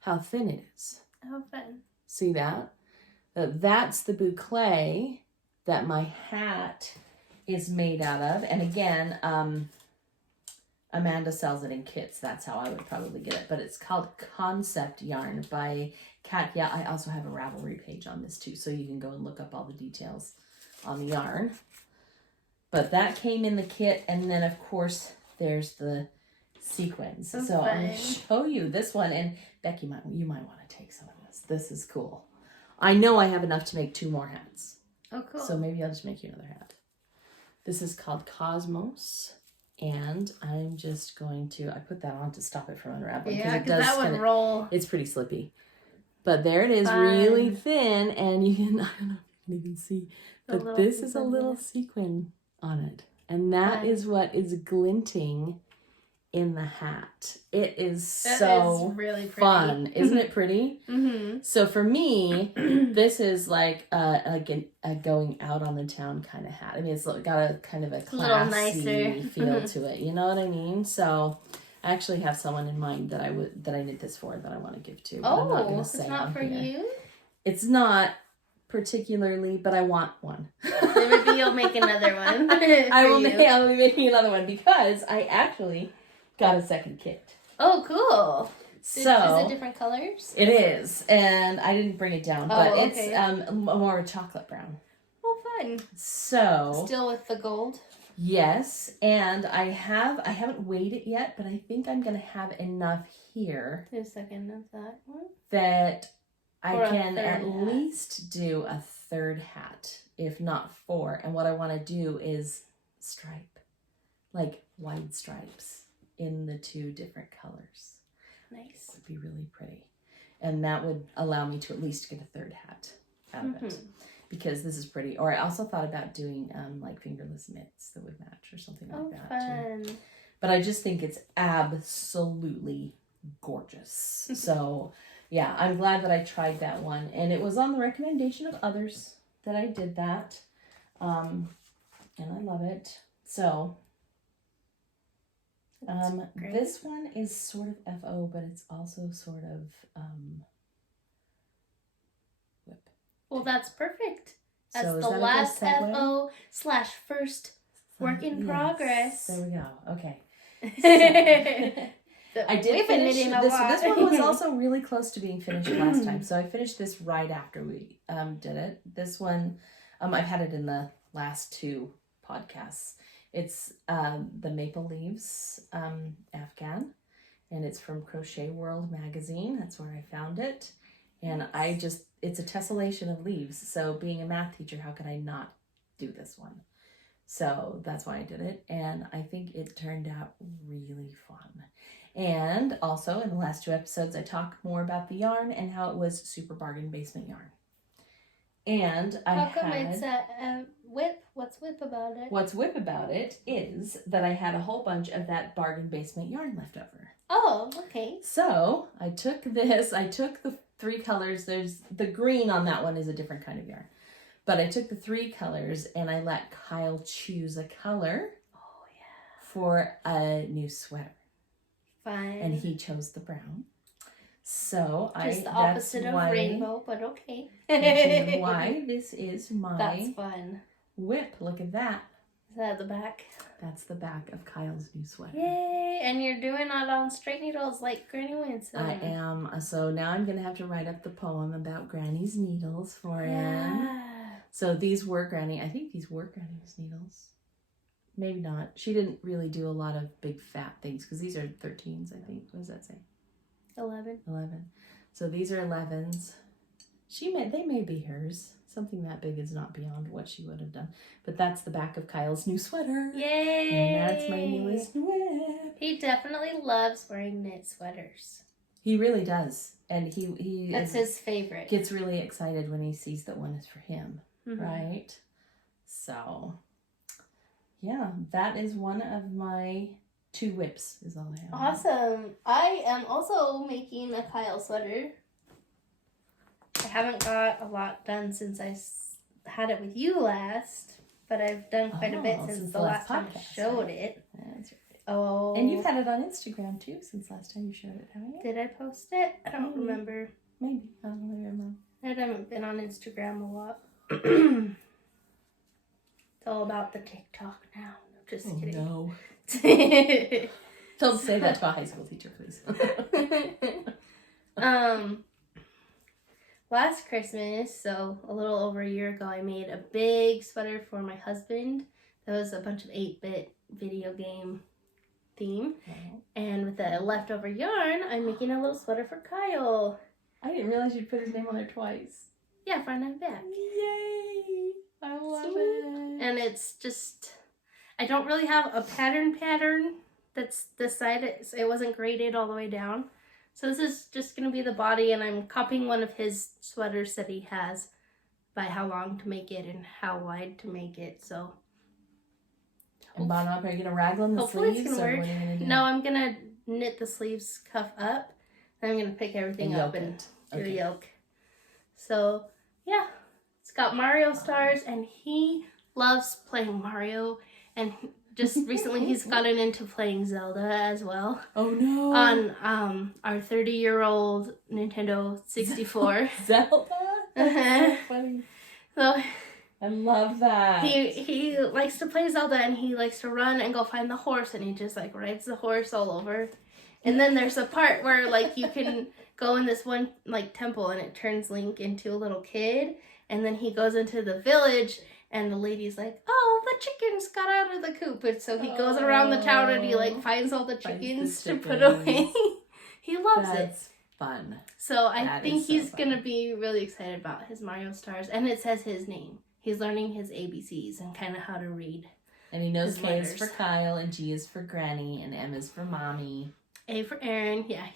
how thin it is. How fun. See that? That's the boucle that my hat is made out of. And again, Amanda sells it in kits. That's how I would probably get it. But it's called Concept Yarn by Kat. Yeah, I also have a Ravelry page on this too. So you can go and look up all the details on the yarn. But that came in the kit. And then, of course, there's the sequins. So I'm going to show you this one. And Becky, you might want to take some of this. This is cool. I know I have enough to make 2 more hats. Oh, cool. So maybe I'll just make you another hat. This is called Cosmos. And I'm just going to, I put that on to stop it from unraveling. Yeah, because that would roll. It's pretty slippy. But there it is, really thin. And you can, I don't know if you can even see, but this is a little sequin on it. And that is what is glinting in the hat. It is so really pretty. Fun. Isn't it pretty? So for me, this is like a going out on the town kind of hat. I mean, it's got a kind of a classy feel to it. You know what I mean? So I actually have someone in mind that I knit this for that I want to give to. But I'm not gonna say it's not for you? It's not particularly, but I want one. Maybe you'll make another one. I'll be making another one because I actually got a second kit. Oh, cool. So is it different colors? It is, and I didn't bring it down, but it's more chocolate brown. Oh, fun. So still with the gold? Yes, and I haven't weighed it yet, but I think I'm gonna have enough here. Do a second of that one. That I can at least do a 3rd hat, if not 4. And what I want to do is stripe, like wide stripes in the 2 different colors. Nice. It would be really pretty. And that would allow me to at least get a 3rd hat out of it. Because this is pretty. Or I also thought about doing like fingerless knits that would match or something like that fun. Too. But I just think it's absolutely gorgeous. So yeah, I'm glad that I tried that one. And it was on the recommendation of others that I did that. And I love it. So this one is sort of FO, but it's also sort of whip. Well, that's perfect. That's so the last FO / first work in progress. There we go. Okay. So I did finish this one was also really close to being finished last time. So I finished this right after we did it. This one, I've had it in the last 2 podcasts. It's the Maple Leaves Afghan, and it's from Crochet World magazine. That's where I found it. And it's a tessellation of leaves. So being a math teacher, how could I not do this one? So that's why I did it. And I think it turned out really fun. And also in the last 2 episodes, I talk more about the yarn and how it was super bargain basement yarn. And how come it's a whip? What's whip about it? What's whip about it is that I had a whole bunch of that bargain basement yarn left over. Oh, okay. So I took the 3 colors. There's the green on that one is a different kind of yarn. But I took the 3 colors and I let Kyle choose a color for a new sweater. Fun. And he chose the brown. So just the opposite of rainbow, but okay. Which is why this is my that's fun. Whip. Look at that. Is that the back? That's the back of Kyle's new sweater. Yay! And you're doing it on straight needles like Granny Winsome. I am. So now I'm going to have to write up the poem about Granny's needles for him. So these were I think these were Granny's needles. Maybe not. She didn't really do a lot of big fat things because these are 13s, I think. What does that say? 11. So these are 11s. They may be hers. Something that big is not beyond what she would have done. But that's the back of Kyle's new sweater. Yay! And that's my newest whip. He definitely loves wearing knit sweaters. He really does. And he That's his favorite. Gets really excited when he sees that one is for him. Mm-hmm. Right? So, yeah, that is one of my 2 whips is all I have. Awesome. I am also making a Kyle sweater. I haven't got a lot done since I had it with you last, but I've done quite a bit since the last time I showed it. That's right. Oh. And you've had it on Instagram too since last time you showed it, haven't you? Did I post it? I don't remember. Maybe. I don't really remember. I haven't been on Instagram a lot. It's all about the TikTok now. Just kidding. No. Don't say that to a high school teacher, please. Last Christmas, so a little over a year ago, I made a big sweater for my husband. That was a bunch of 8-bit video game theme. And with the leftover yarn, I'm making a little sweater for Kyle. I didn't realize you'd put his name on there twice. Yeah, front and back. Yay! I love it. And it's just, I don't really have a pattern that's this side. It wasn't graded all the way down. So this is just going to be the body, and I'm copying one of his sweaters that he has by how long to make it and how wide to make it. So. And bottom up, are you going to raglan the Hopefully sleeves? It's gonna work. What are you going to do? No, I'm going to knit the sleeves cuff up. Then I'm going to pick everything up and do the yoke. So, yeah. It's got Mario stars, and he loves playing Mario. And just recently he's gotten into playing Zelda as well. Oh, no. On our 30-year-old Nintendo 64. Zelda? That's so funny. So I love that. He likes to play Zelda, and he likes to run and go find the horse, and he just like rides the horse all over. And then there's a part where like you can go in this one like temple, and it turns Link into a little kid, and then he goes into the village, and the lady's like, "Oh, the chickens got out of the coop," and so he goes around the town and he like finds all the chickens to put away. He loves it. That's fun. So I think he's gonna be really excited about his Mario stars, and it says his name. He's learning his ABCs and kind of how to read. And he knows K is for Kyle, and G is for Granny, and M is for Mommy. A for Aaron, yeah,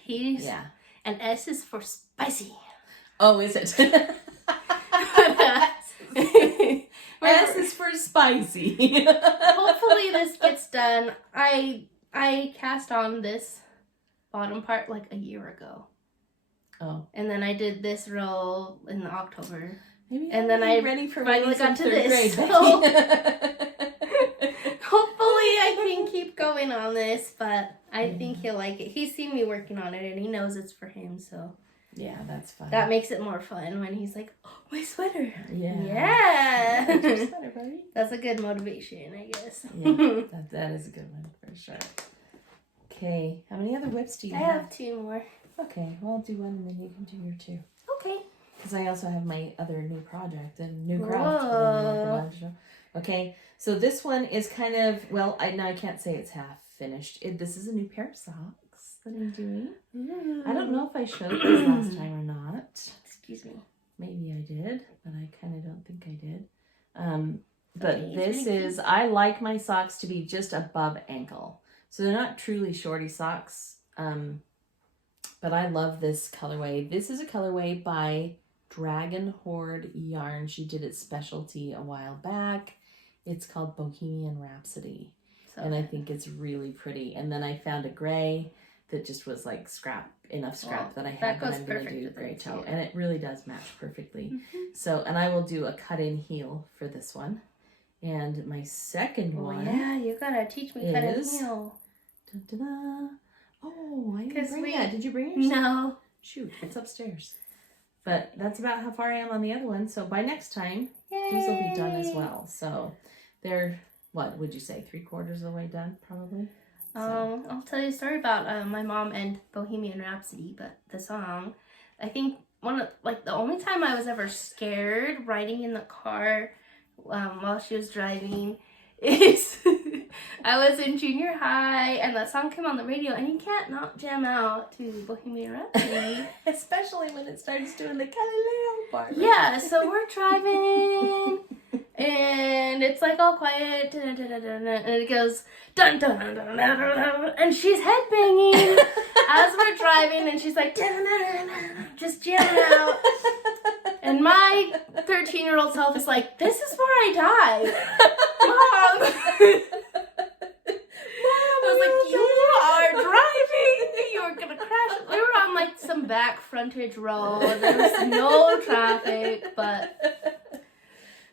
and S is for spicy. Oh, is it? S is for spicy. Hopefully this gets done. I cast on this bottom part like a year ago. Oh. And then I did this row in October. Maybe and then I ready for finally got to this. Grade, so hopefully I can keep going on this, but I think he'll like it. He's seen me working on it, and he knows it's for him, so yeah, that's fun. That makes it more fun when he's like, "Oh, my sweater!" Yeah. That's your sweater, buddy. That's a good motivation, I guess. Yeah, that is a good one for sure. Okay, how many other whips do you have? I have 2 more. Okay, well, I'll do one, and then you can do your 2. Okay. Because I also have my other new project and new craft. That I'm working on to show. Okay, so this one is kind of, well, I can't say it's half finished. This is a new pair of socks that I'm doing. I don't know if I showed this last time or not. Excuse me. Maybe I did, but I kind of don't think I did. But this is, I like my socks to be just above ankle. So they're not truly shorty socks, but I love this colorway. This is a colorway by Dragon Horde Yarn. She did it specialty a while back. It's called Bohemian Rhapsody. And I think it's really pretty. And then I found a gray that just was like enough scrap that I had that I'm going to do gray toe. And it really does match perfectly. So, and I will do a cut-in heel for this one. And my second one. Yeah, you gotta teach me cut-in heel. Da-da-da. Oh, I didn't bring that. Did you bring yours? No. Shoot, it's upstairs. But that's about how far I am on the other one. So by next time, these will be done as well. So they're, what would you say, 3/4 of the way done, probably? So. I'll tell you a story about my mom and Bohemian Rhapsody, but the song, I think the only time I was ever scared riding in the car while she was driving is I was in junior high, and that song came on the radio, and you can't not jam out to Bohemian Rhapsody. Especially when it starts doing the Galileo part. Yeah, so we're driving, and it's like all quiet, and it goes, dun dun dun dun dun dun, and she's headbanging as we're driving, and she's like, just jamming out. And my 13-year-old self is like, this is where I die. Mom. I was like, you are driving. You're going to crash. We were on like some back frontage road. There was no traffic, but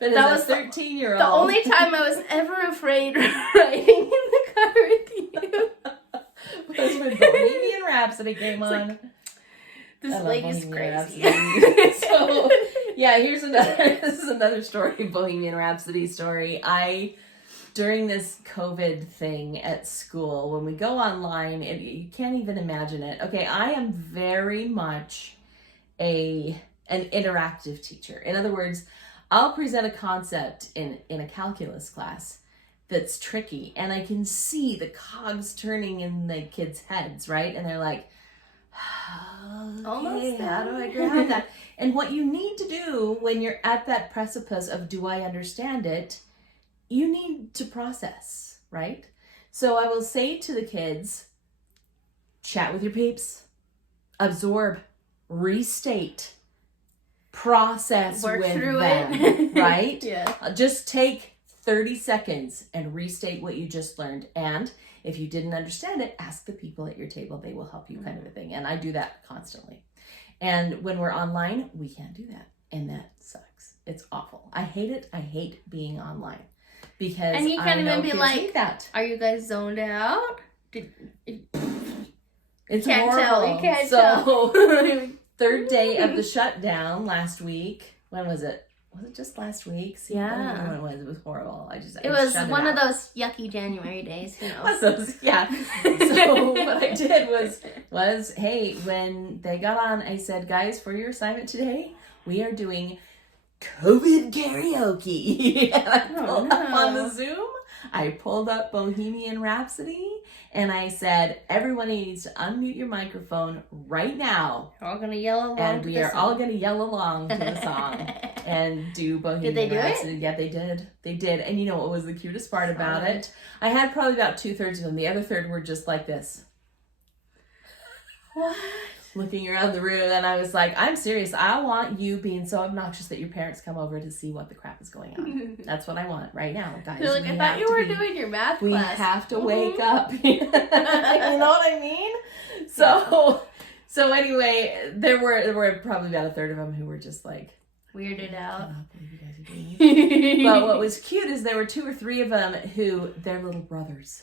that was 13-year-old. The only time I was ever afraid riding in the car with you. Was when Bohemian Rhapsody came on. Like, this lady's crazy. So, yeah, this is another story, Bohemian Rhapsody story. During this COVID thing at school, when we go online, you can't even imagine it. Okay, I am very much an interactive teacher. In other words, I'll present a concept in a calculus class that's tricky, and I can see the cogs turning in the kids' heads, right? And they're like, okay, how do I grab that? And what you need to do when you're at that precipice of, do I understand it? You need to process, right? So I will say to the kids, chat with your peeps, absorb, restate, process Work with through them, it. right? Yeah. Just take 30 seconds and restate what you just learned. And if you didn't understand it, ask the people at your table. They will help you, kind of a thing. And I do that constantly. And when we're online, we can't do that. And that sucks. It's awful. I hate it. I hate being online. Because and you can't even be like, that. Are you guys zoned out? It's can't horrible. tell. You can't tell. tell. Third day of the shutdown last week. When was it? Was it just last week? See, Yeah. I don't know when it was. It was horrible. It was one of those yucky January days. Who knows? Yeah. So what I did was, hey, when they got on, I said, guys, for your assignment today, we are doing COVID karaoke. And I pulled up on the Zoom. I pulled up Bohemian Rhapsody, and I said, everyone needs to unmute your microphone right now. We're all gonna yell along. And we are all gonna yell along to the song and do Bohemian Did they do Rhapsody. it? Yeah, they did. They did. And you know what was the cutest part about it? I had probably about 2/3 of them. The other third were just like this. What? Looking around the room, and I was like, I'm serious. I want you being so obnoxious that your parents come over to see what the crap is going on. That's what I want right now, guys. You're like, I thought you were doing your math class. We have to wake up. You know what I mean? So anyway, there were probably about a third of them who were just like weirded out. I cannot believe you guys are doing this. But what was cute is there were 2 or 3 of them who, they're little brothers.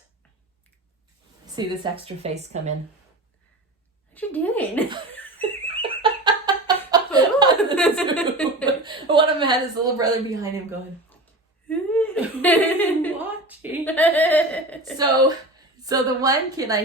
See this extra face come in. What you doing? One of them had his little brother behind him going, watching. So the one kid, I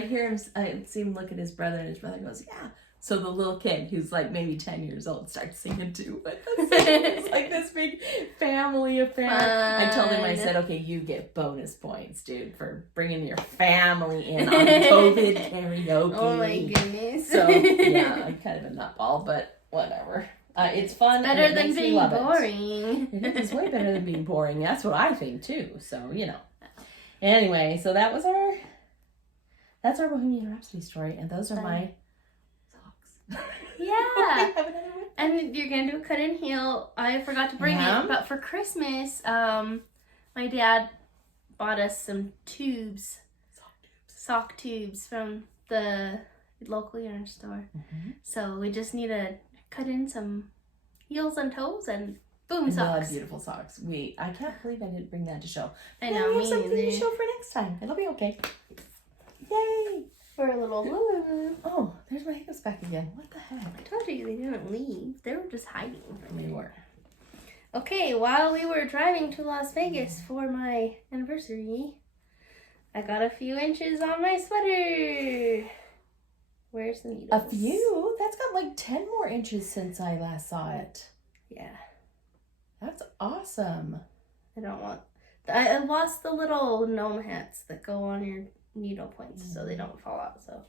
see him look at his brother, and his brother goes, yeah. So the little kid, who's like maybe 10 years old, starts singing too. It's like this big family affair. I told him, I said, okay, you get bonus points, dude, for bringing your family in on COVID karaoke. Oh my goodness. So, yeah, I'm kind of a nutball, but whatever. It's fun. Better and it than makes me being love boring. It's way better than being boring. That's what I think, too. So, you know. Anyway, so that's our Bohemian Rhapsody story, and those are my... Yeah. And you're gonna do a cut and heel. I forgot to bring it, but for Christmas, my dad bought us some tubes, sock tubes from the local yarn store. Mm-hmm. So we just need to cut in some heels and toes, and boom, socks. Beautiful socks. I can't believe I didn't bring that to show. I know. Maybe something to show for next time. It'll be okay. Yay! For a little blue. Oh, there's my hiccups back again. What the heck? I told you they didn't leave. They were just hiding. They were. Okay, while we were driving to Las Vegas for my anniversary, I got a few inches on my sweater. Where's the needles? A few? That's got like 10 more inches since I last saw it. Yeah. That's awesome. I lost the little gnome hats that go on your needle points so they don't fall out. So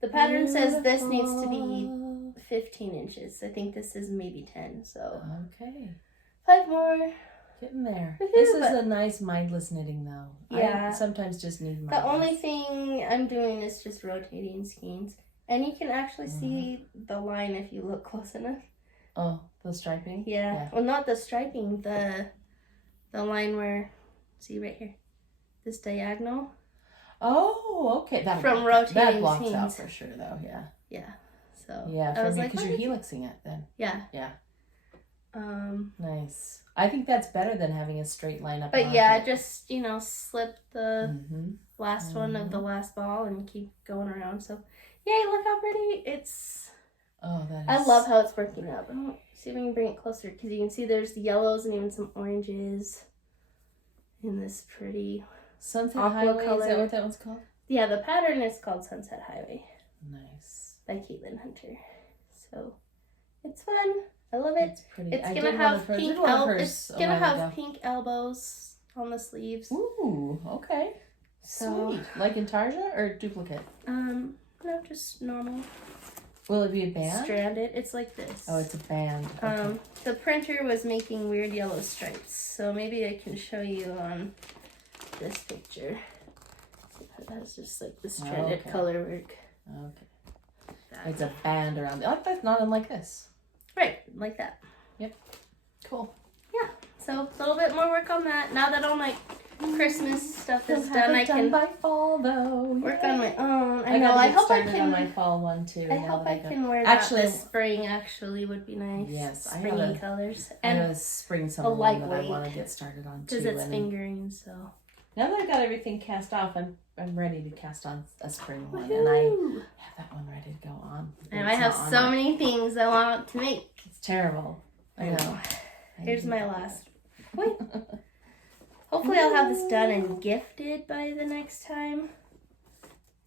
the pattern says this needs to be 15 inches. I think this is maybe 10. So okay, 5 more. Getting there. Woohoo, This is a nice mindless knitting though. Yeah. I sometimes just need mindless. The only thing I'm doing is just rotating skeins. And you can actually see the line if you look close enough. Oh, the striping? Yeah. Well, not the striping, the line where, see right here, this diagonal. Oh, okay. That blocks out for sure though, yeah. Yeah. So yeah, I was like, because you're helixing it then. Yeah. Yeah. Nice. I think that's better than having a straight line up. But yeah, just, you know, slip the last one of the Mm-hmm. last ball and keep going around. So, yay, look how pretty it's. Oh, that is... I love how it's working out. See if we can bring it closer, because you can see there's the yellows and even some oranges in this pretty Sunset aqua Highway, color. is that what that one's called? Yeah, the pattern is called Sunset Highway Nice. by Caitlin Hunter. So, it's fun. I love it. It's pretty. It's gonna have pink elbows on the sleeves. Ooh, okay. So, sweet. Like Intarsia or duplicate? No, just normal. Will it be a band? Stranded. It's like this. Oh, it's a band. Okay. The printer was making weird yellow stripes, so maybe I can show you on this picture. That's just like the stranded color work. Okay. It's a band around. Oh, that's not unlike this. Right, like that. Yep. Cool. Yeah. So a little bit more work on that. Now that all my Christmas stuff is done, I can by fall though. work on my own. I know. I hope I started can. on my fall one too. I hope I can wear actually, that this spring. Actually, would be nice. Yes, springy colors I and have a spring summer one that I want to get started on too. because it's fingering. So now that I got everything cast off, I'm ready to cast on a spring one, and I have that one ready to go on. And I have so many things I want to make. It's terrible. I know. Here's my last. Wait. Hopefully I'll have this done and gifted by the next time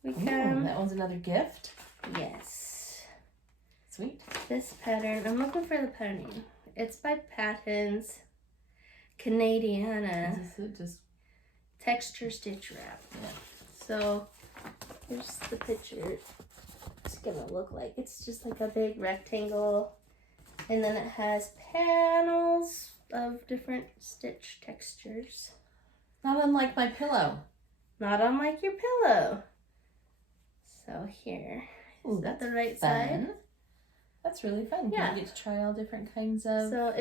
we come. That one's another gift. Yes. Sweet. This pattern, I'm looking for the pattern. It's by Patton's Canadiana. Is this just Texture stitch wrap. Yeah. So here's the picture. It's gonna look like it's just like a big rectangle, and then it has panels of different stitch textures. Not unlike my pillow. Not unlike your pillow. So here, is that the right side? That's really fun. Yeah. You get to try all different kinds of. So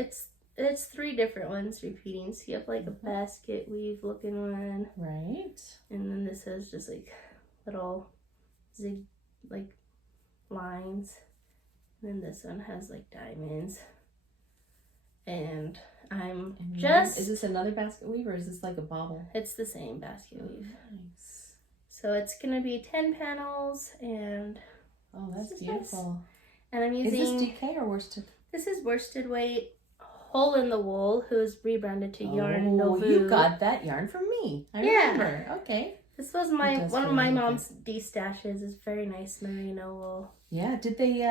it's 3 different ones repeating. So you have like a basket weave looking one. Right. And then this has just like little like lines. And then this one has like diamonds. And Is this another basket weave or is this like a bobble? It's the same basket weave. Nice. So it's gonna be 10 panels and. Oh, that's beautiful. Nice. And I'm using. Is this DK or worsted? This is worsted weight. Hole in the Wool, who is rebranded to Yarn Novu. You got that yarn from me. I remember. Okay. This was one of my mom's de-stashes. It's very nice merino wool. Yeah. Did they?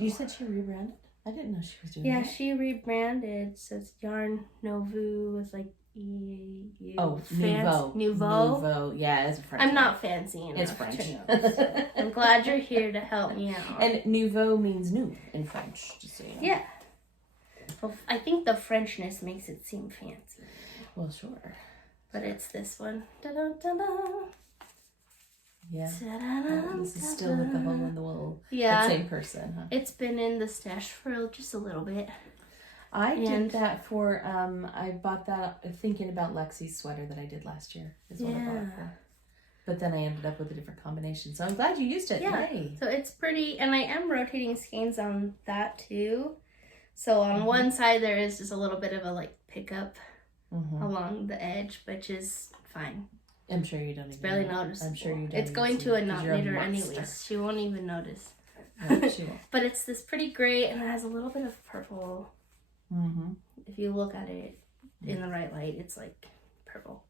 You said she rebranded. I didn't know she was doing that. Yeah, she rebranded. So it's Yarn Novu with like Nouveau. Nouveau. Yeah, it's a French. I'm not fancy enough. It's French. So I'm glad you're here to help me out. And nouveau means new in French, just so you know. Yeah. Well, I think the Frenchness makes it seem fancy. Well, sure. But it's this one. Da-da-da-da. Yeah. Da-da-da-da. This is still with the hole in the wool. Yeah. The same person, huh? It's been in the stash for just a little bit. I did that for, I bought that thinking about Lexi's sweater that I did last year. Is what I bought it for. But then I ended up with a different combination. So I'm glad you used it. Yeah. Yay. So it's pretty, and I am rotating skeins on that too. So on one side there is just a little bit of a like pickup along the edge, which is fine. I'm sure you don't It's barely noticeable. I'm sure you don't. It's going to a knot knitter anyways. She won't even notice. No, she won't. But it's this pretty gray, and it has a little bit of purple. If you look at it in the right light, it's like purple.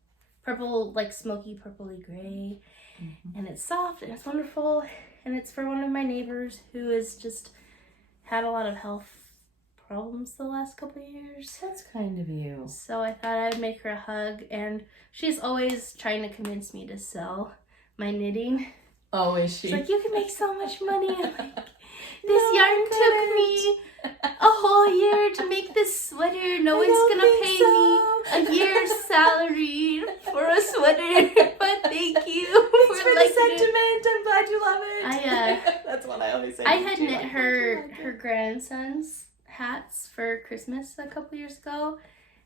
Purple, like smoky purpley gray. And it's soft, and it's wonderful. And it's for one of my neighbors who has just had a lot of health problems the last couple of years. That's kind of you. So I thought I'd make her a hug, and she's always trying to convince me to sell my knitting. Oh, is she? She's like, you can make so much money. I'm like, This yarn took me a whole year to make this sweater. No one's gonna pay me a year's salary for a sweater, but thank you Thanks for the liking sentiment. I'm glad you love it. That's what I always say. I had knit her grandson's hats for Christmas a couple years ago,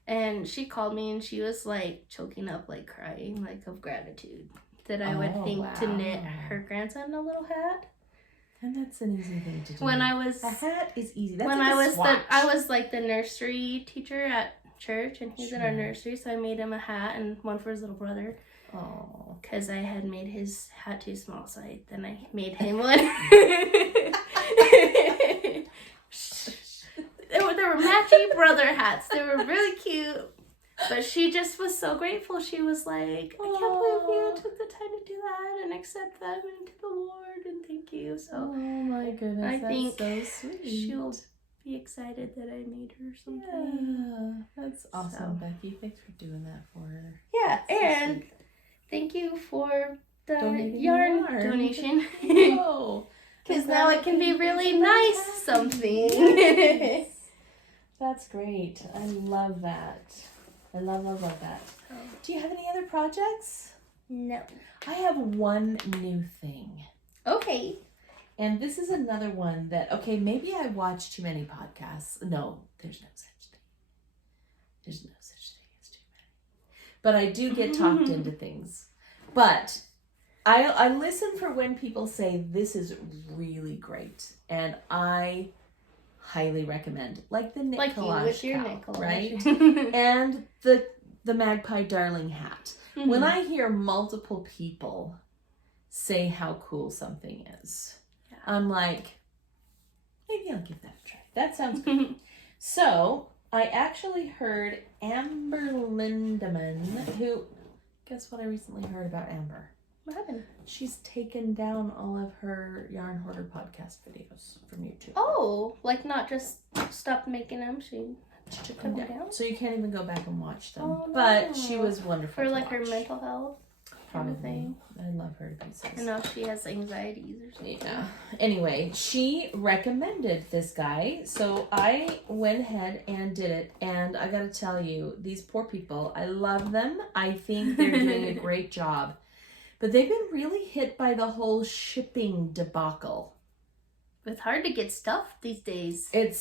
and she called me and she was like choking up, like crying, like of gratitude that I would think to knit her grandson a little hat. And that's an easy thing to do. When I was a hat is easy. That's when like I was like the nursery teacher at church, and he's in our nursery, so I made him a hat and one for his little brother. Oh, because I had made his hat too small, so then I made him one. There were matchy brother hats. They were really cute. But she just was so grateful. She was like, I can't believe you took the time to do that and accept them into the Lord, and thank you. So oh my goodness, I think so sweet. she'll be excited that I made her something. Yeah, that's awesome, Becky. Thanks for doing that for her. Yeah, that's and so thank you for the donating yarn donation. Oh, Because now it can be really nice something. Yes. That's great. I love that. I love that. Oh. Do you have any other projects? No. I have one new thing. Okay. And this is another one that, okay, maybe I watch too many podcasts. No, there's no such thing. There's no such thing as too many. But I do get talked into things. But I listen for when people say this is really great. And I highly recommend. Like the knit collage, with your cowl, knit collage. right? And the Magpie Darling hat. Mm-hmm. When I hear multiple people say how cool something is, I'm like, maybe I'll give that a try. That sounds good. So I actually heard Amber Lindemann, who, guess what I recently heard about Amber? What happened? She's taken down all of her Yarn Hoarder podcast videos from YouTube. Oh, like not just stopped making them, she took them down? So you can't even go back and watch them. Oh, no. But she was wonderful for to like watch. her mental health kind of thing. I love her to pieces. I know she has anxieties or something. Yeah. Anyway, she recommended this guy, so I went ahead and did it. And I gotta tell you, these poor people, I love them. I think they're doing a great job. But they've been really hit by the whole shipping debacle. It's hard to get stuff these days. I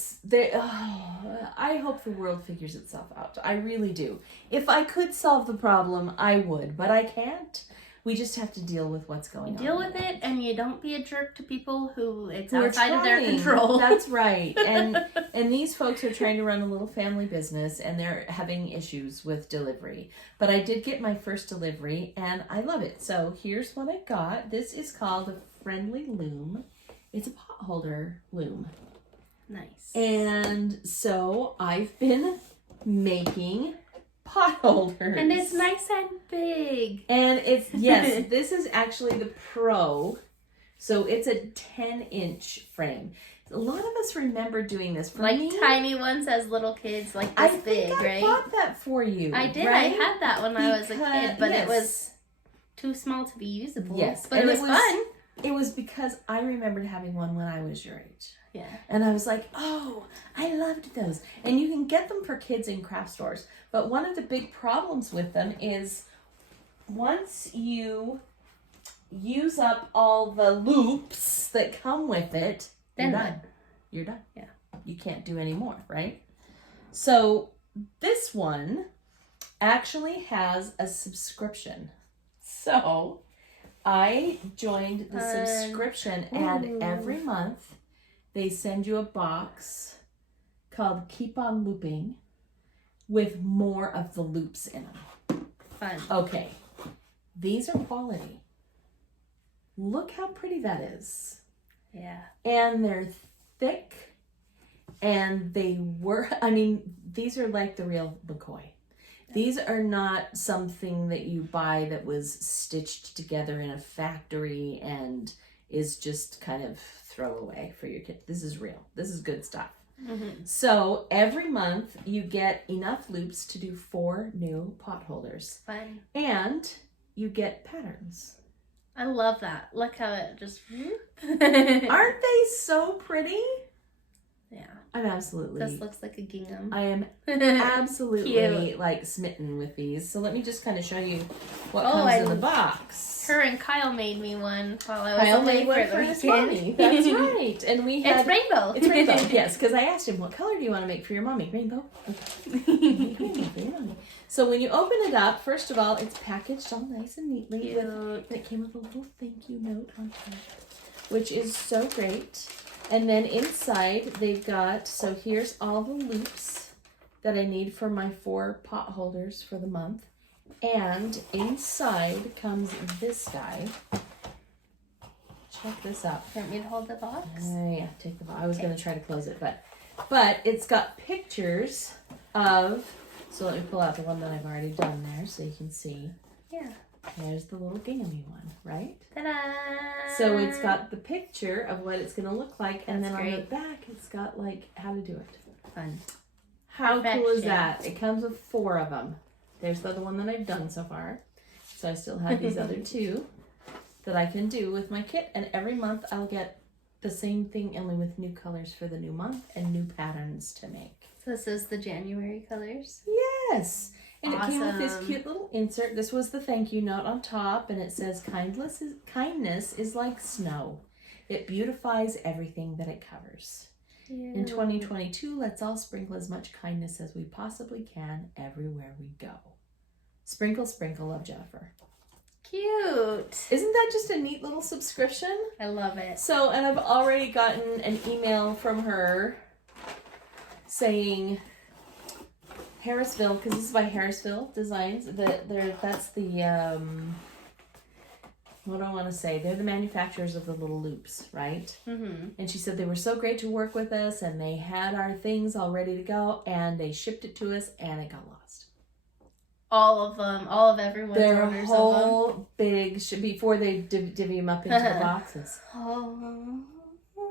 hope the world figures itself out. I really do. If I could solve the problem, I would, but I can't. We just have to deal with what's going on. Deal with it, and you don't be a jerk to people who outside of their trying. control. That's right. And these folks are trying to run a little family business, and they're having issues with delivery. But I did get my first delivery, and I love it. So here's what I got. This is called a Friendly Loom. It's a pot holder loom. Nice. And so I've been making pot holders. And it's nice and big. And it's, yes, this is actually the Pro. So it's a 10-inch frame. A lot of us remember doing this. For like me, tiny ones as little kids, like this big, right? I bought that for you. I did. Right? I had that when I was a kid, but it was too small to be usable. Yes. But it was fun. It was because I remembered having one when I was your age. Yeah. And I was like, oh, I loved those. And you can get them for kids in craft stores. But one of the big problems with them is once you use up all the loops that come with it, then you're done. You're done. Yeah. You can't do any more, right? So this one actually has a subscription. So I joined the subscription, and every month they send you a box called Keep On Looping with more of the loops in them. Fun. Okay, these are quality. Look how pretty that is. Yeah. And they're thick, and these are like the real McCoy. These are not something that you buy that was stitched together in a factory and is just kind of throwaway for your kid. This is real. This is good stuff. Mm-hmm. So every month you get enough loops to do 4 new pot holders. Fun. And you get patterns. I love that. Look how it just... Aren't they so pretty? Yeah. I'm absolutely... This looks like a gingham. I am absolutely like smitten with these. So let me just kind of show you what comes in the box. Her and Kyle made me one while I was away for the weekend. That's right. And we had... It's rainbow. It's rainbow, yes. Because I asked him, what color do you want to make for your mommy? Rainbow? Okay. So when you open it up, first of all, it's packaged all nice and neatly. It came with a little thank you note on top, which is so great. And then inside they've got, so here's all the loops that I need for my 4 pot holders for the month. And inside comes this guy. Check this out. Want me to hold the box? Yeah, take the box. I was going to try to close it, but it's got pictures of, so let me pull out the one that I've already done there so you can see. Yeah. There's the little gingham one, right? Ta-da! So it's got the picture of what it's going to look like, and That's then great. on the back it's got like how to do it. Fun. How Perfection. cool is that? It comes with 4 of them. There's the other one that I've done so far. So I still have these other 2 that I can do with my kit, and every month I'll get the same thing only with new colors for the new month and new patterns to make. So this is the January colors? Yes! And it came with this cute little insert. This was the thank you note on top, and it says, kindness is like snow. It beautifies everything that it covers. Ew. In 2022, let's all sprinkle as much kindness as we possibly can everywhere we go. Sprinkle, sprinkle of Jennifer. Cute. Isn't that just a neat little subscription? I love it. So, and I've already gotten an email from her saying Harrisville, because this is by Harrisville Designs. That's the what do I want to say? They're the manufacturers of the little loops, right? Mm-hmm. And she said they were so great to work with us, and they had our things all ready to go, and they shipped it to us, and it got lost. All of them, all of everyone's Their orders whole of them. big before they divvy them up into the boxes. Oh.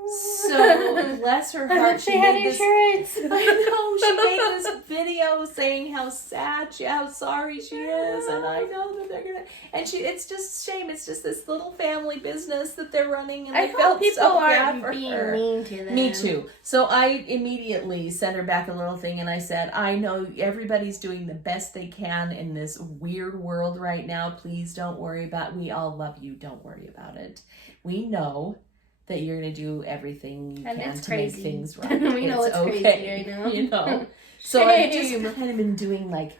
So bless her heart, she had insurance. I know, she made this video saying how sorry she is, and I know that they're gonna. And it's just shame. It's just this little family business that they're running, and I felt people so bad aren't for being her. mean to them. Me too. So I immediately sent her back a little thing, and I said, I know everybody's doing the best they can in this weird world right now. Please don't worry about it. We all love you. Don't worry about it. We know that you're going to do everything you can to make things right. We know it's okay, crazy right now. You know. So I've just kind of been doing like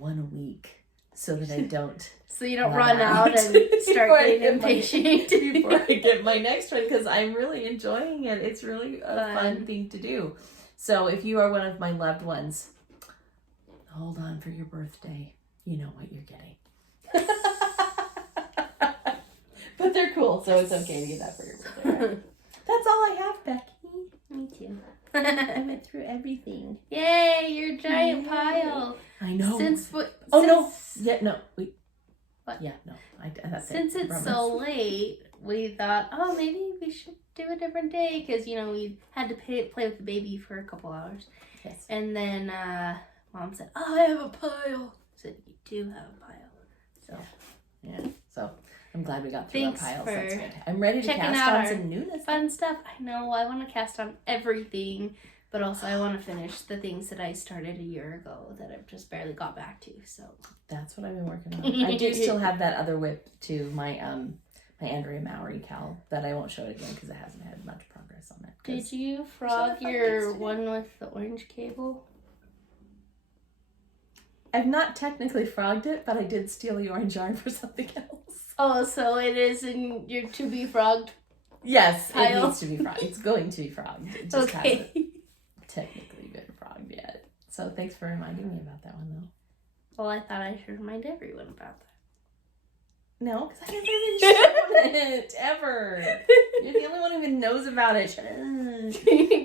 1 a week so that I don't. So you don't run out and start getting impatient. Before I get my next one, because I'm really enjoying it. It's really a fun thing to do. So if you are one of my loved ones, hold on for your birthday. You know what you're getting. But they're cool, so it's okay to get that for your birthday. Right? That's all I have, Becky. Me too. I went through everything. Yay, your giant pile. I know. Wait. What? Yeah, no. Since it's so late, we thought, maybe we should do a different day, because, we had to play with the baby for a couple hours. Yes. And then Mom said, I have a pile. I said, you do have a pile. So. Yeah, so I'm glad we got through our piles. That's good. I'm ready to checking cast out on our some newness. Fun stuff. I know, I want to cast on everything, but also I want to finish the things that I started a year ago that I've just barely got back to. So that's what I've been working on. I do still have that other whip too, my Andrea Mowry cowl, that I won't show it again because it hasn't had much progress on it. Did you frog your one with the orange cable? I've not technically frogged it, but I did steal the orange yarn for something else. Oh, so it is in your to be frogged? Yes, pile? It needs to be frogged. It's going to be frogged. It just hasn't technically been frogged yet. So thanks for reminding me about that one, though. Well, I thought I should remind everyone about that. No, because I haven't even shown it, ever. You're the only one who even knows about it. Shut up.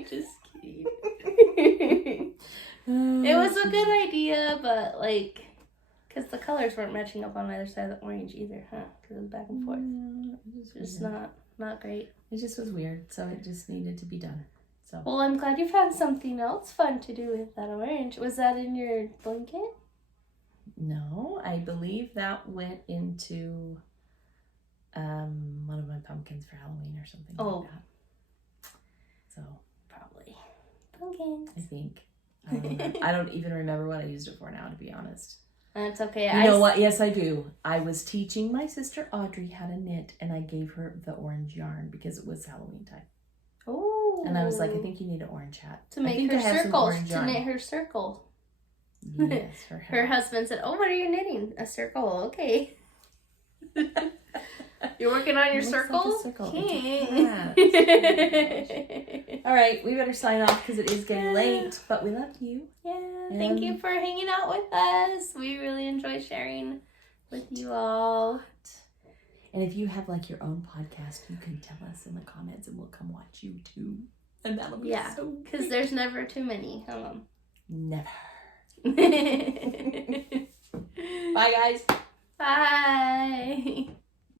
Just kidding. It was a good idea, but because the colors weren't matching up on either side of the orange either, huh? Because it was back and forth. Yeah, Just not great. It just was weird, so it just needed to be done. So. Well, I'm glad you found something else fun to do with that orange. Was that in your blanket? No, I believe that went into One of my pumpkins for Halloween or something like that. So probably pumpkins. I think. I don't remember. I don't even remember what I used it for now, to be honest. That's okay. You know what? Yes, I do. I was teaching my sister Audrey how to knit, and I gave her the orange yarn because it was Halloween time. Oh. And I was like, I think you need an orange hat. To make her circles, to knit her circle. Yes, her husband said, "Oh, what are you knitting? A circle, okay." You're working on your circle? Like a circle. Okay. All right, we better sign off because it is getting late, but we love you. Yeah, thank you for hanging out with us. We really enjoy sharing with you all. And if you have like your own podcast, you can tell us in the comments and we'll come watch you too. And that'll be so great. Because there's never too many. Never. Bye, guys. Bye.